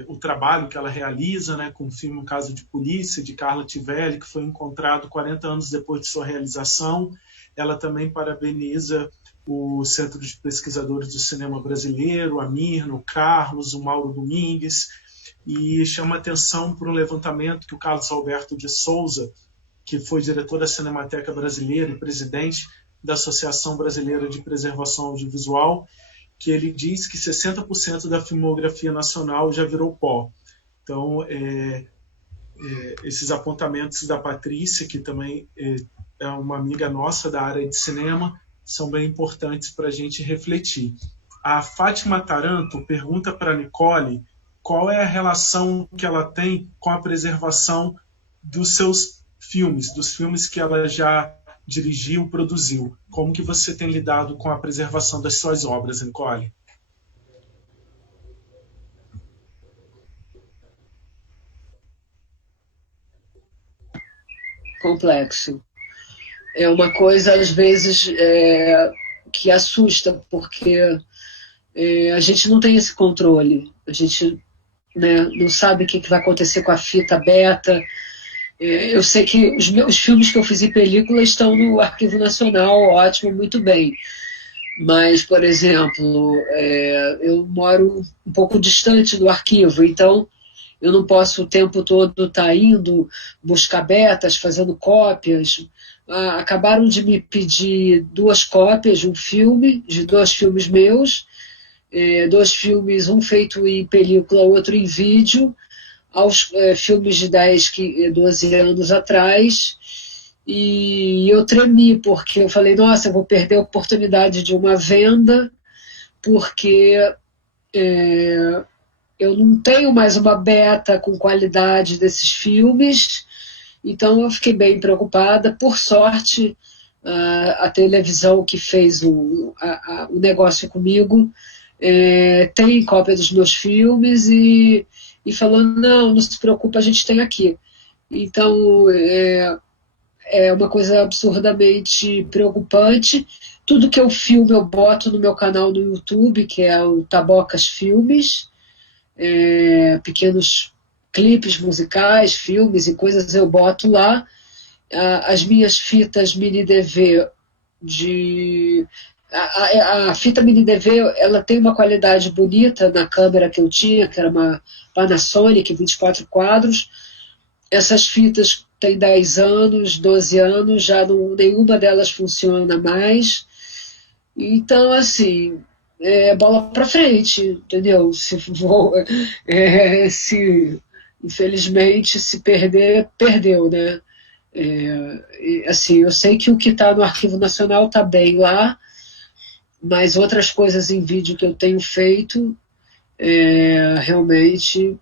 o trabalho que ela realiza, né, com o filme Um Caso de Polícia, de Carla Tivelli, que foi encontrado 40 anos depois de sua realização. Ela também parabeniza o Centro de Pesquisadores do Cinema Brasileiro, a Mirna, o Carlos, o Mauro Domingues, e chama atenção para um levantamento que o Carlos Alberto de Souza, que foi diretor da Cinemateca Brasileira e presidente da Associação Brasileira de Preservação Audiovisual, que ele diz que 60% da filmografia nacional já virou pó. Então, esses apontamentos da Patrícia, que também é uma amiga nossa da área de cinema, são bem importantes para a gente refletir. A Fátima Taranto pergunta para a Nicole qual é a relação que ela tem com a preservação dos seus filmes, dos filmes que ela já dirigiu, produziu. Como que você tem lidado com a preservação das suas obras, Nicole? Complexo. É uma coisa, às vezes, que assusta, porque a gente não tem esse controle. A gente, né, não sabe o que vai acontecer com a fita beta. Eu sei que os filmes que eu fiz em película estão no Arquivo Nacional, ótimo, muito bem. Mas, por exemplo, eu moro um pouco distante do arquivo, então eu não posso o tempo todo estar indo buscar betas, fazendo cópias. Acabaram de me pedir 2 cópias de um filme, de 2 filmes meus, 2 filmes, um feito em película, outro em vídeo, aos filmes de 12 anos atrás, e eu tremi, porque eu falei, nossa, eu vou perder a oportunidade de uma venda, porque eu não tenho mais uma beta com qualidade desses filmes, então eu fiquei bem preocupada. Por sorte, a televisão que fez o negócio comigo tem cópia dos meus filmes e falou, não se preocupa, a gente tem aqui. Então, é uma coisa absurdamente preocupante. Tudo que eu filmo, eu boto no meu canal no YouTube, que é o Tabocas Filmes, pequenos clipes musicais, filmes e coisas eu boto lá. As minhas fitas mini DV a fita mini DV, ela tem uma qualidade bonita na câmera que eu tinha, que era uma Panasonic 24 quadros. Essas fitas têm 10 anos, 12 anos, já nenhuma delas funciona mais. Então, assim, bola para frente, entendeu? Infelizmente, se perder, perdeu, né? Assim, eu sei que o que está no Arquivo Nacional está bem lá, mas outras coisas em vídeo que eu tenho feito, realmente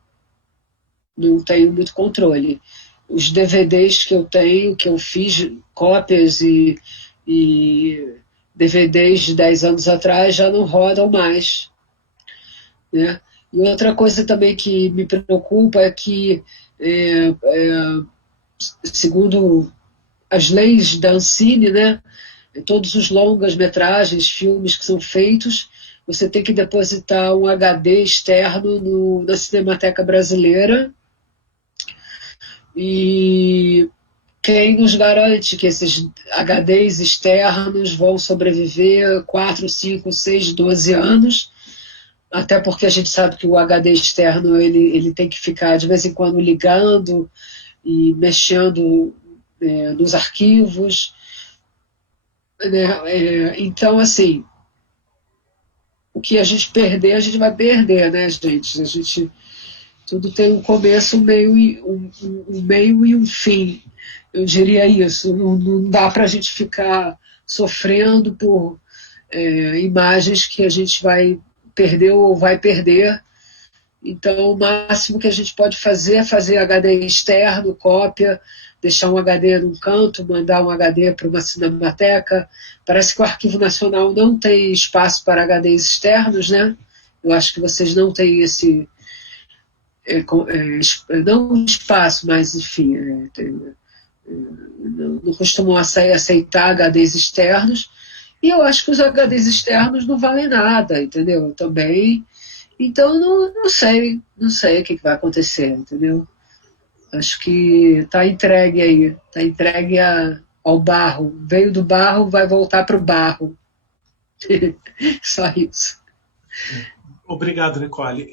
não tenho muito controle. Os DVDs que eu tenho, que eu fiz cópias e DVDs de 10 anos atrás já não rodam mais, né? E outra coisa também que me preocupa é que, segundo as leis da Ancine, né, todos os longas-metragens, filmes que são feitos, você tem que depositar um HD externo na Cinemateca Brasileira. E quem nos garante que esses HDs externos vão sobreviver 4, 5, 6, 12 anos? Até porque a gente sabe que o HD externo ele tem que ficar de vez em quando ligando e mexendo nos arquivos, né? Então, assim, o que a gente perder, a gente vai perder, né, gente? Tudo tem um começo, um meio e um fim. Eu diria isso. Não dá para a gente ficar sofrendo por imagens que a gente vai perder ou vai perder. Então, o máximo que a gente pode fazer é fazer HD externo, cópia, deixar um HD num canto, mandar um HD para uma cinemateca. Parece que o Arquivo Nacional não tem espaço para HDs externos, né? Eu acho que vocês não têm esse... não espaço, mas, enfim, não costumam aceitar HDs externos. E eu acho que os HDs externos não valem nada, entendeu? Também... Então, não sei o que vai acontecer, entendeu? Acho que está entregue aí, está entregue ao barro. Veio do barro, vai voltar para o barro. Só isso. Obrigado, Nicole.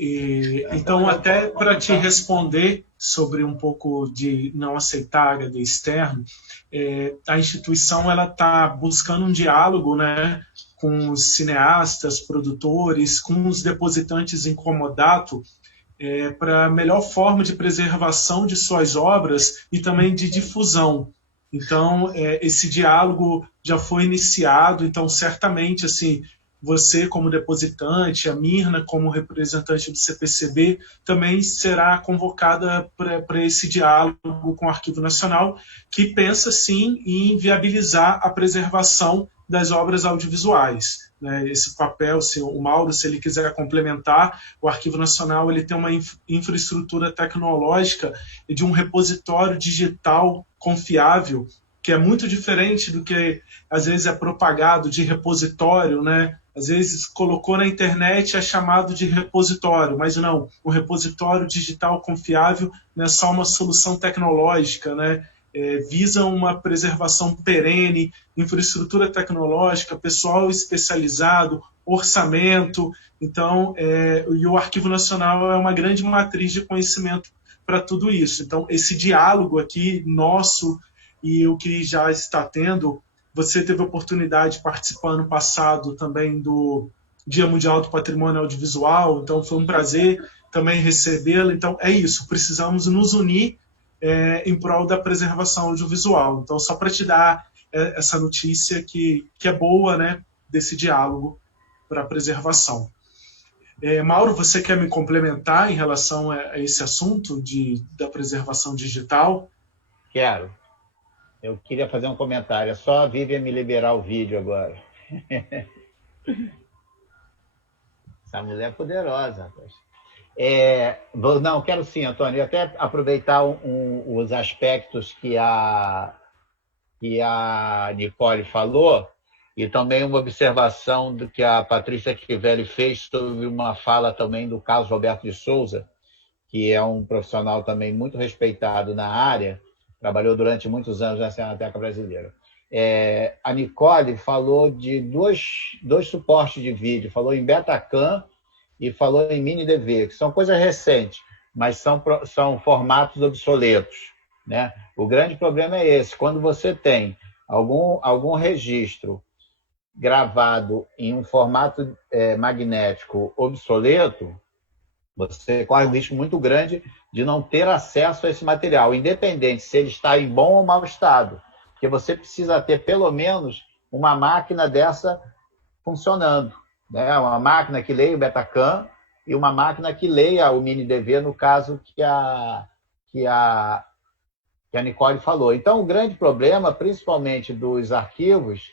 Então, até para te responder sobre um pouco de não aceitar HD externo, a instituição ela está buscando um diálogo, né, com os cineastas, produtores, com os depositantes em comodato, para a melhor forma de preservação de suas obras e também de difusão. Então, esse diálogo já foi iniciado, então, certamente, assim, você como depositante, a Mirna como representante do CPCB, também será convocada para esse diálogo com o Arquivo Nacional, que pensa, sim, em viabilizar a preservação das obras audiovisuais. Né? Esse papel, se o Mauro, se ele quiser complementar, o Arquivo Nacional ele tem uma infraestrutura tecnológica de um repositório digital confiável, que é muito diferente do que às vezes é propagado de repositório, né? Às vezes colocou na internet é chamado de repositório, mas não, o repositório digital confiável não é só uma solução tecnológica, né? Visa uma preservação perene, infraestrutura tecnológica, pessoal especializado, orçamento. Então, e o Arquivo Nacional é uma grande matriz de conhecimento para tudo isso. Então, esse diálogo aqui nosso e o que já está tendo, você teve a oportunidade de participar ano passado também do Dia Mundial do Patrimônio Audiovisual, então foi um prazer também recebê-la. Então, é isso, precisamos nos unir em prol da preservação audiovisual. Então, só para te dar essa notícia que é boa, né, desse diálogo para a preservação. Mauro, você quer me complementar em relação a esse assunto da preservação digital? Quero. Eu queria fazer um comentário. É só a Vivian me liberar o vídeo agora. Essa mulher é poderosa, rapaz. Não, quero sim, Antônio. Até aproveitar os aspectos que a Nicole falou e também uma observação do que a Patrícia Crivelli fez sobre uma fala também do Carlos Roberto de Souza, que é um profissional também muito respeitado na área, trabalhou durante muitos anos na Cinemateca Brasileira. A Nicole falou de dois suportes de vídeo, falou em Betacam e falou em Mini DV, que são coisas recentes, mas são formatos obsoletos, né? O grande problema é esse, quando você tem algum registro gravado em um formato magnético obsoleto, você corre um risco muito grande de não ter acesso a esse material, independente se ele está em bom ou mau estado, porque você precisa ter pelo menos uma máquina dessa funcionando, né? Uma máquina que leia o Betacam e uma máquina que leia o Mini DV, no caso que a Nicole falou. Então, o grande problema, principalmente dos arquivos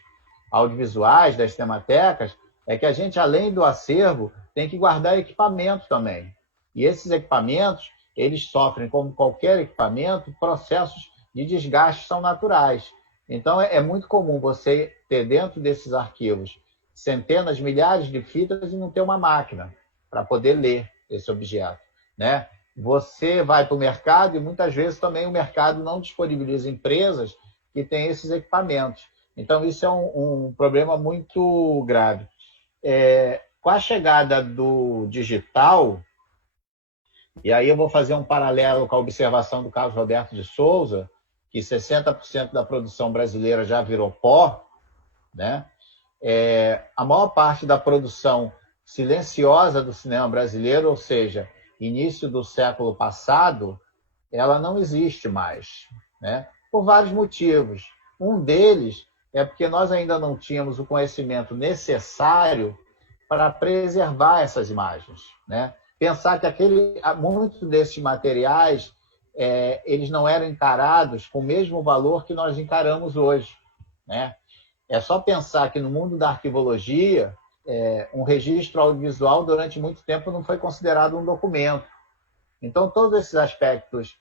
audiovisuais, das cinematecas, é que a gente, além do acervo, tem que guardar equipamento também. E esses equipamentos, eles sofrem, como qualquer equipamento, processos de desgaste são naturais. Então, é muito comum você ter dentro desses arquivos centenas, milhares de fitas e não ter uma máquina para poder ler esse objeto, né? Você vai para o mercado e muitas vezes também o mercado não disponibiliza empresas que têm esses equipamentos. Então, isso é um problema muito grave. Com a chegada do digital, e aí eu vou fazer um paralelo com a observação do Carlos Roberto de Souza, que 60% da produção brasileira já virou pó, né? A maior parte da produção silenciosa do cinema brasileiro, ou seja, início do século passado, ela não existe mais, né? Por vários motivos. Um deles é porque nós ainda não tínhamos o conhecimento necessário para preservar essas imagens, né? pensar que muitos desses materiais eles não eram encarados com o mesmo valor que nós encaramos hoje, né? É só pensar que no mundo da arquivologia, um registro audiovisual durante muito tempo não foi considerado um documento. Então, todos esses aspectos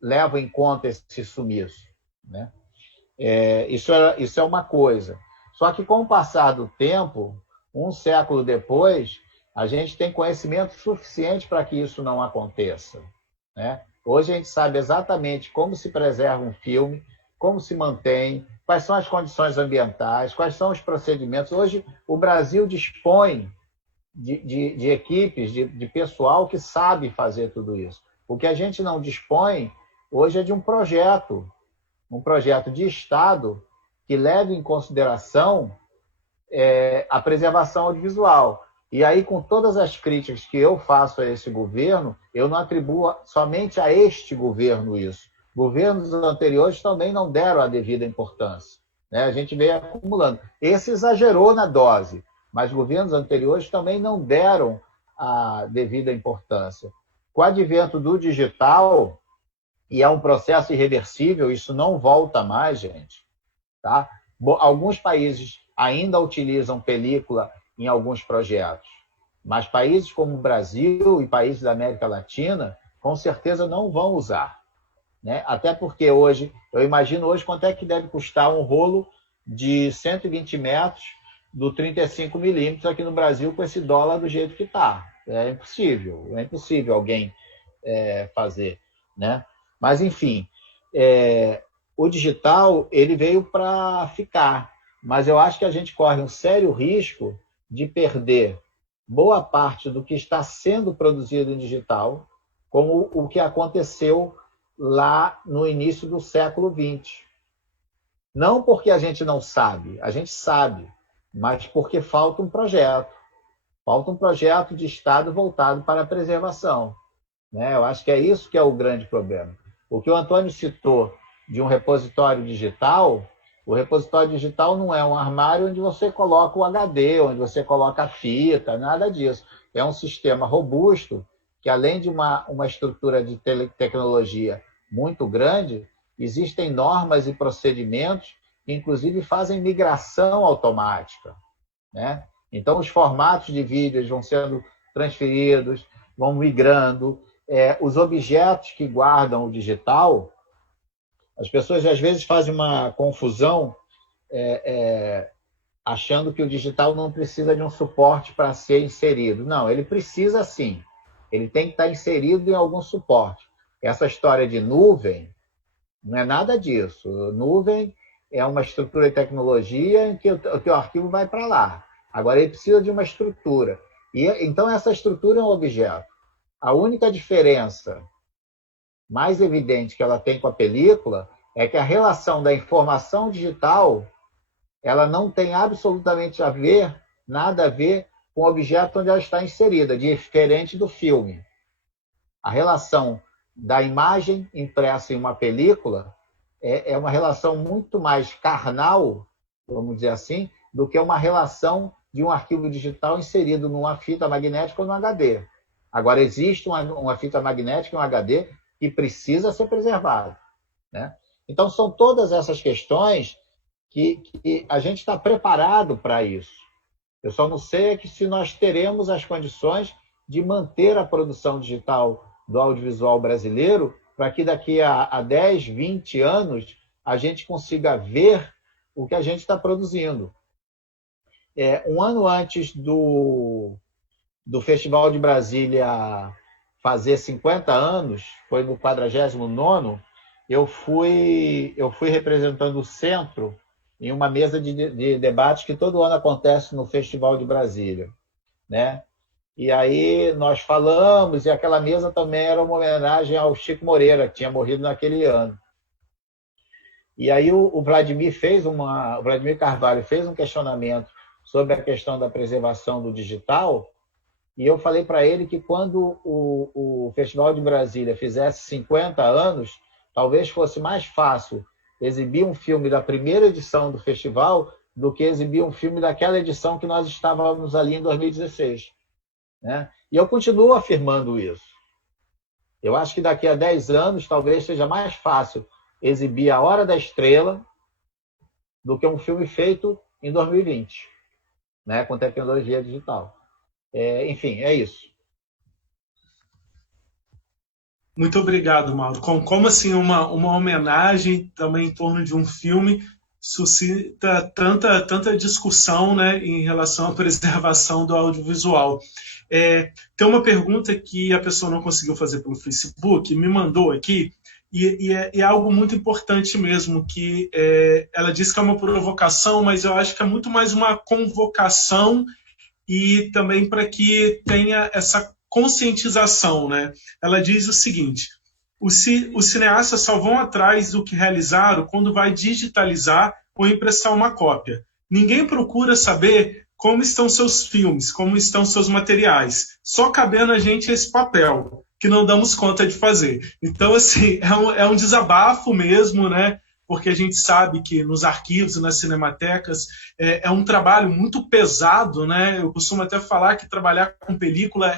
levam em conta esse sumiço, né? Isso é uma coisa. Só que, com o passar do tempo, um século depois, a gente tem conhecimento suficiente para que isso não aconteça, né? Hoje a gente sabe exatamente como se preserva um filme, como se mantém, quais são as condições ambientais, quais são os procedimentos. Hoje o Brasil dispõe de equipes, de pessoal que sabe fazer tudo isso. O que a gente não dispõe hoje é de um projeto de Estado que leve em consideração a preservação audiovisual. E aí, com todas as críticas que eu faço a esse governo, eu não atribuo somente a este governo isso. Governos anteriores também não deram a devida importância, né? A gente veio acumulando. Esse exagerou na dose, mas governos anteriores também não deram a devida importância. Com o advento do digital, e é um processo irreversível, isso não volta mais, gente, tá? Alguns países ainda utilizam película em alguns projetos, mas países como o Brasil e países da América Latina, com certeza não vão usar, né? Até porque hoje, eu imagino hoje quanto é que deve custar um rolo de 120 metros do 35 milímetros aqui no Brasil com esse dólar do jeito que está. É impossível alguém fazer, né? Mas, enfim, o digital ele veio para ficar, mas eu acho que a gente corre um sério risco de perder boa parte do que está sendo produzido em digital, como o que aconteceu lá no início do século XX. Não porque a gente não sabe, a gente sabe, mas porque falta um projeto de Estado voltado para a preservação, né? Eu acho que é isso que é o grande problema. O que o Antônio citou de um repositório digital, o repositório digital não é um armário onde você coloca o HD, onde você coloca a fita, nada disso. É um sistema robusto que, além de uma estrutura de tecnologia muito grande, existem normas e procedimentos que, inclusive, fazem migração automática, né? Então, os formatos de vídeos vão sendo transferidos, vão migrando. Os objetos que guardam o digital, as pessoas às vezes fazem uma confusão achando que o digital não precisa de um suporte para ser inserido. Não, ele precisa sim. Ele tem que estar inserido em algum suporte. Essa história de nuvem não é nada disso. Nuvem é uma estrutura de tecnologia em que o teu arquivo vai para lá. Agora, ele precisa de uma estrutura. Então, essa estrutura é um objeto. A única diferença mais evidente que ela tem com a película é que a relação da informação digital ela não tem absolutamente nada a ver com o objeto onde ela está inserida, diferente do filme. A relação da imagem impressa em uma película é uma relação muito mais carnal, vamos dizer assim, do que uma relação de um arquivo digital inserido numa fita magnética ou no HD. Agora, existe uma fita magnética e um HD que precisa ser preservado, né? Então, são todas essas questões que a gente está preparado para isso. Eu só não sei se nós teremos as condições de manter a produção digital do audiovisual brasileiro para que daqui a 10, 20 anos a gente consiga ver o que a gente está produzindo. Um ano antes do Festival de Brasília fazer 50 anos, foi no 49º, eu fui representando o Centro em uma mesa de debates que todo ano acontece no Festival de Brasília, né? E aí nós falamos, e aquela mesa também era uma homenagem ao Chico Moreira, que tinha morrido naquele ano. E aí o Vladimir Carvalho fez um questionamento sobre a questão da preservação do digital, e eu falei para ele que quando o Festival de Brasília fizesse 50 anos, talvez fosse mais fácil exibir um filme da primeira edição do festival do que exibir um filme daquela edição que nós estávamos ali em 2016. Né? E eu continuo afirmando isso. Eu acho que daqui a 10 anos talvez seja mais fácil exibir A Hora da Estrela do que um filme feito em 2020, né, com tecnologia digital. Enfim, é isso. Muito obrigado, Mauro. Como assim uma homenagem também em torno de um filme suscita tanta discussão, né, em relação à preservação do audiovisual. Tem uma pergunta que a pessoa não conseguiu fazer pelo Facebook, me mandou aqui, e é algo muito importante mesmo, que ela disse que é uma provocação, mas eu acho que é muito mais uma convocação e também para que tenha essa conscientização, né? Ela diz o seguinte: os cineastas só vão atrás do que realizaram quando vai digitalizar ou impressar uma cópia. Ninguém procura saber como estão seus filmes, como estão seus materiais. Só cabendo a gente esse papel, que não damos conta de fazer. Então, assim, é um desabafo mesmo, né? Porque a gente sabe que nos arquivos, nas cinematecas, é um trabalho muito pesado, né? Eu costumo até falar que trabalhar com película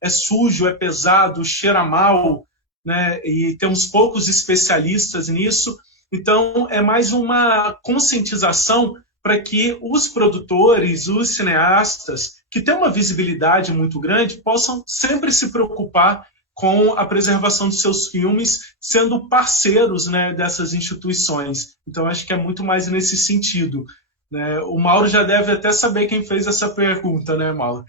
é sujo, é pesado, cheira mal, né? E temos poucos especialistas nisso. Então, é mais uma conscientização para que os produtores, os cineastas, que têm uma visibilidade muito grande, possam sempre se preocupar com a preservação de seus filmes, sendo parceiros, né, dessas instituições. Então, acho que é muito mais nesse sentido, né? O Mauro já deve até saber quem fez essa pergunta, né, Mauro?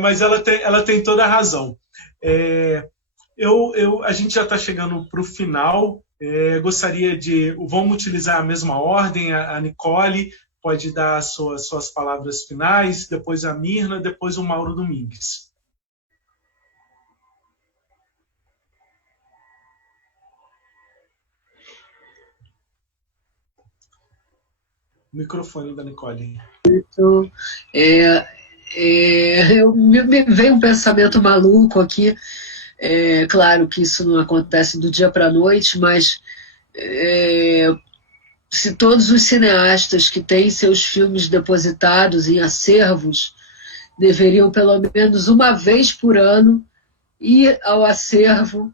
Mas ela tem toda a razão. A gente já está chegando para o final. Gostaria de... Vamos utilizar a mesma ordem, a Nicole pode dar suas palavras finais, depois a Mirna, depois o Mauro Domingues. Microfone da Nicole. Então, me veio um pensamento maluco aqui. Claro que isso não acontece do dia para a noite, mas se todos os cineastas que têm seus filmes depositados em acervos deveriam, pelo menos uma vez por ano, ir ao acervo,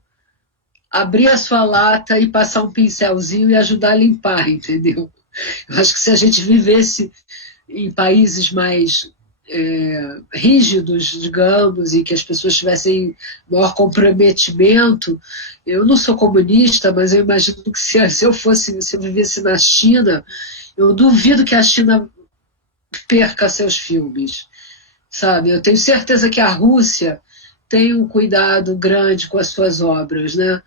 abrir a sua lata e passar um pincelzinho e ajudar a limpar, entendeu? Eu acho que se a gente vivesse em países mais rígidos, digamos, e que as pessoas tivessem maior comprometimento. Eu não sou comunista, mas eu imagino que se eu vivesse na China, eu duvido que a China perca seus filmes, sabe? Eu tenho certeza que a Rússia tem um cuidado grande com as suas obras, né?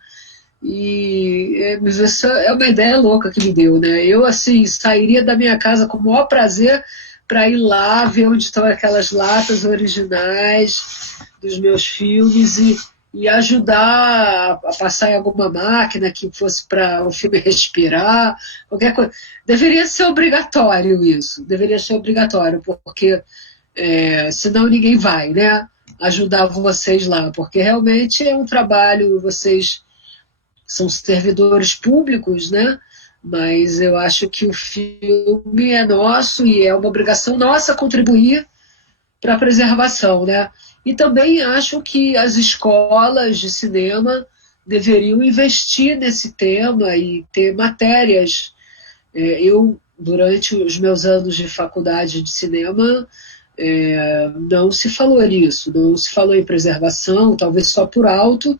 E isso é uma ideia louca que me deu, né? Eu, assim, sairia da minha casa com o maior prazer para ir lá ver onde estão aquelas latas originais dos meus filmes e ajudar a passar em alguma máquina que fosse para o filme respirar, qualquer coisa. Deveria ser obrigatório isso, deveria ser obrigatório, porque senão ninguém vai, né? Ajudar vocês lá, porque realmente é um trabalho, vocês são servidores públicos, né? Mas eu acho que o filme é nosso e é uma obrigação nossa contribuir para a preservação, né? E também acho que as escolas de cinema deveriam investir nesse tema e ter matérias. Eu, durante os meus anos de faculdade de cinema, não se falou nisso, não se falou em preservação, talvez só por alto,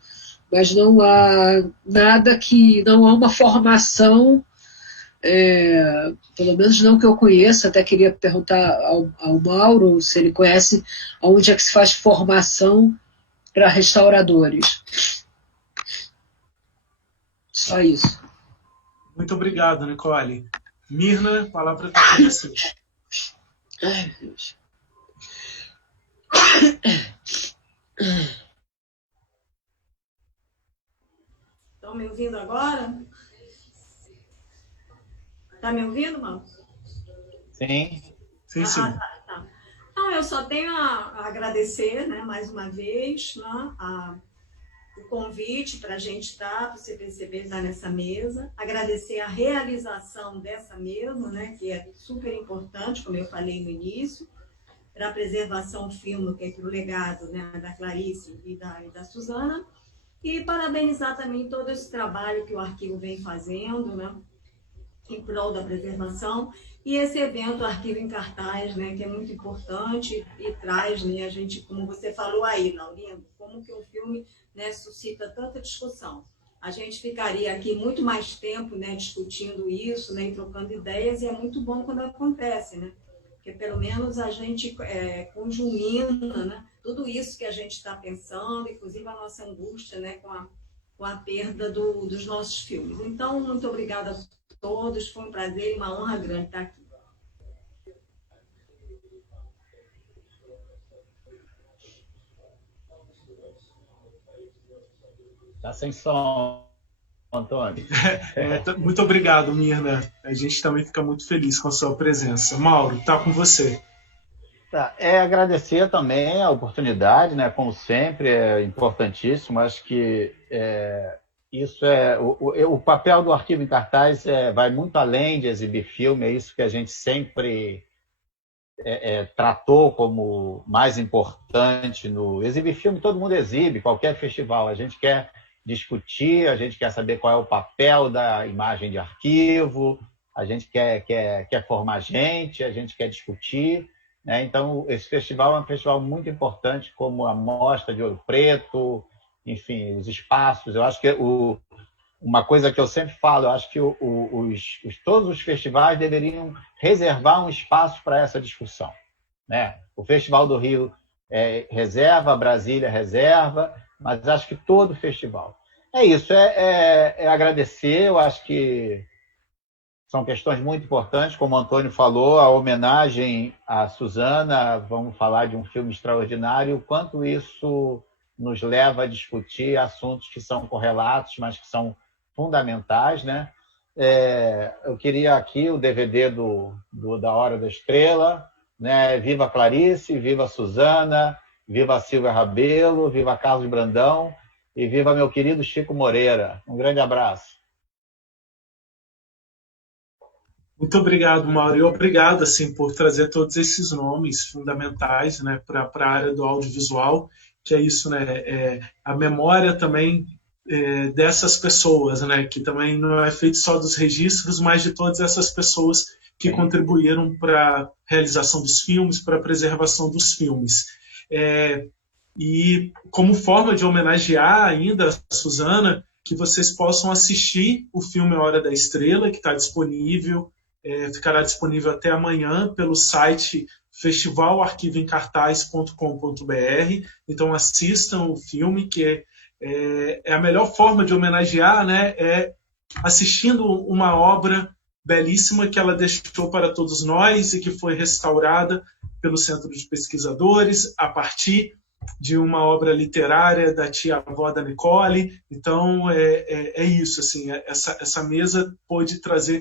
mas não há nada não há uma formação, pelo menos não que eu conheça. Até queria perguntar ao Mauro se ele conhece onde é que se faz formação para restauradores. Só isso. Muito obrigado, Nicole. Mirna, a palavra está com você. Ai, Deus. Estão me ouvindo agora? Está me ouvindo, Mauro? Sim. Sim, sim. Tá. Então, eu só tenho a agradecer, né, mais uma vez, né, o convite para a gente estar, para o CPCB estar nessa mesa. Agradecer a realização dessa mesa, né, que é super importante, como eu falei no início. para a preservação fílmica e para o legado, né, da Clarice e da Suzana. E parabenizar também todo esse trabalho que o arquivo vem fazendo, né, em prol da preservação. E esse evento Arquivo em Cartaz, né, que é muito importante e traz, né, a gente, como você falou aí, Laurindo, como que o filme, né, suscita tanta discussão. A gente ficaria aqui muito mais tempo, né, discutindo isso, né, e trocando ideias, e é muito bom quando acontece, né? Porque pelo menos a gente conjumina, né, tudo isso que a gente está pensando, inclusive a nossa angústia, né, com a perda dos nossos filmes. Então, muito obrigada a todos, foi um prazer e uma honra grande estar aqui. Está sem som, Antônio. Muito obrigado, Mirna. A gente também fica muito feliz com a sua presença. Mauro, está com você. Tá. Agradecer também a oportunidade, né? Como sempre, é importantíssimo. Acho que isso o papel do Arquivo em Cartaz vai muito além de exibir filme, é isso que a gente sempre tratou como mais importante. No exibir filme, todo mundo exibe, qualquer festival. A gente quer discutir, a gente quer saber qual é o papel da imagem de arquivo, a gente quer formar gente, a gente quer discutir. Né? Então, esse festival é um festival muito importante, como a Mostra de Ouro Preto, enfim, os espaços. Eu acho que uma coisa que eu sempre falo, eu acho que todos os festivais deveriam reservar um espaço para essa discussão. Né? O Festival do Rio reserva, Brasília reserva, mas acho que todo festival. É isso, agradecer, eu acho que são questões muito importantes, como o Antônio falou, a homenagem à Suzana, vamos falar de um filme extraordinário, o quanto isso nos leva a discutir assuntos que são correlatos, mas que são fundamentais. Né? Eu queria aqui o DVD da Hora da Estrela, né? Viva Clarice, viva Suzana, viva Silvia Rabelo, viva Carlos Brandão e viva meu querido Chico Moreira. Um grande abraço. Muito obrigado, Mauro, e obrigado assim, por trazer todos esses nomes fundamentais, né, para a área do audiovisual, que é isso, né, a memória também dessas pessoas, né, que também não é feito só dos registros, mas de todas essas pessoas que contribuíram para a realização dos filmes, para a preservação dos filmes. E como forma de homenagear ainda a Suzana, que vocês possam assistir o filme A Hora da Estrela, que está disponível, ficará disponível até amanhã pelo site festivalarquivoemcartaz.com.br. Então assistam o filme, que é a melhor forma de homenagear, né? Assistindo uma obra belíssima que ela deixou para todos nós e que foi restaurada pelo Centro de Pesquisadores a partir de uma obra literária da tia-avó da Nicole. Então é isso, assim, essa mesa pôde trazer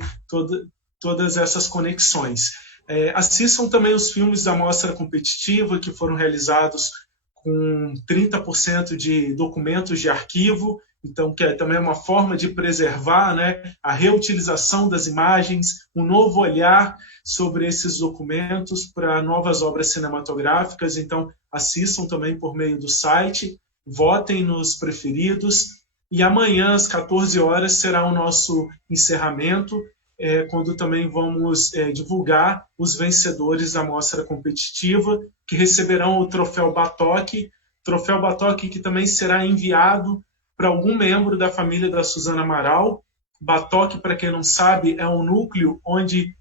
todas essas conexões. Assistam também os filmes da Mostra Competitiva, que foram realizados com 30% de documentos de arquivo, então que é também uma forma de preservar, né, a reutilização das imagens, um novo olhar sobre esses documentos para novas obras cinematográficas. Então assistam também por meio do site, votem nos preferidos, e amanhã às 14 horas será o nosso encerramento, quando também vamos divulgar os vencedores da Mostra Competitiva, que receberão o Troféu Batoque que também será enviado para algum membro da família da Suzana Amaral. Batoque, para quem não sabe, é um núcleo onde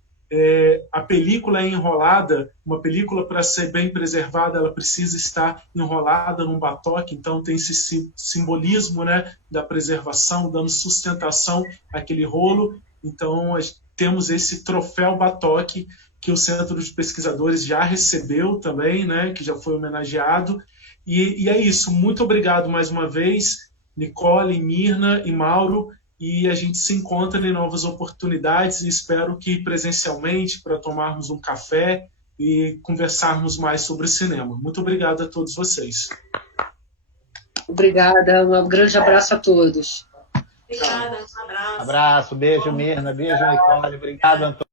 a película é enrolada. Uma película, para ser bem preservada, ela precisa estar enrolada num batoque, então tem esse simbolismo, né, da preservação, dando sustentação àquele rolo. Então, temos esse Troféu Batoque, que o Centro de Pesquisadores já recebeu também, né, que já foi homenageado. E é isso. Muito obrigado mais uma vez, Nicole, Mirna e Mauro, e a gente se encontra em novas oportunidades, e espero que presencialmente, para tomarmos um café e conversarmos mais sobre cinema. Muito obrigado a todos vocês. Obrigada, um grande abraço a todos. Obrigada, um abraço. Abraço, beijo, Mirna, beijo, Nicole. Obrigado, Antônio.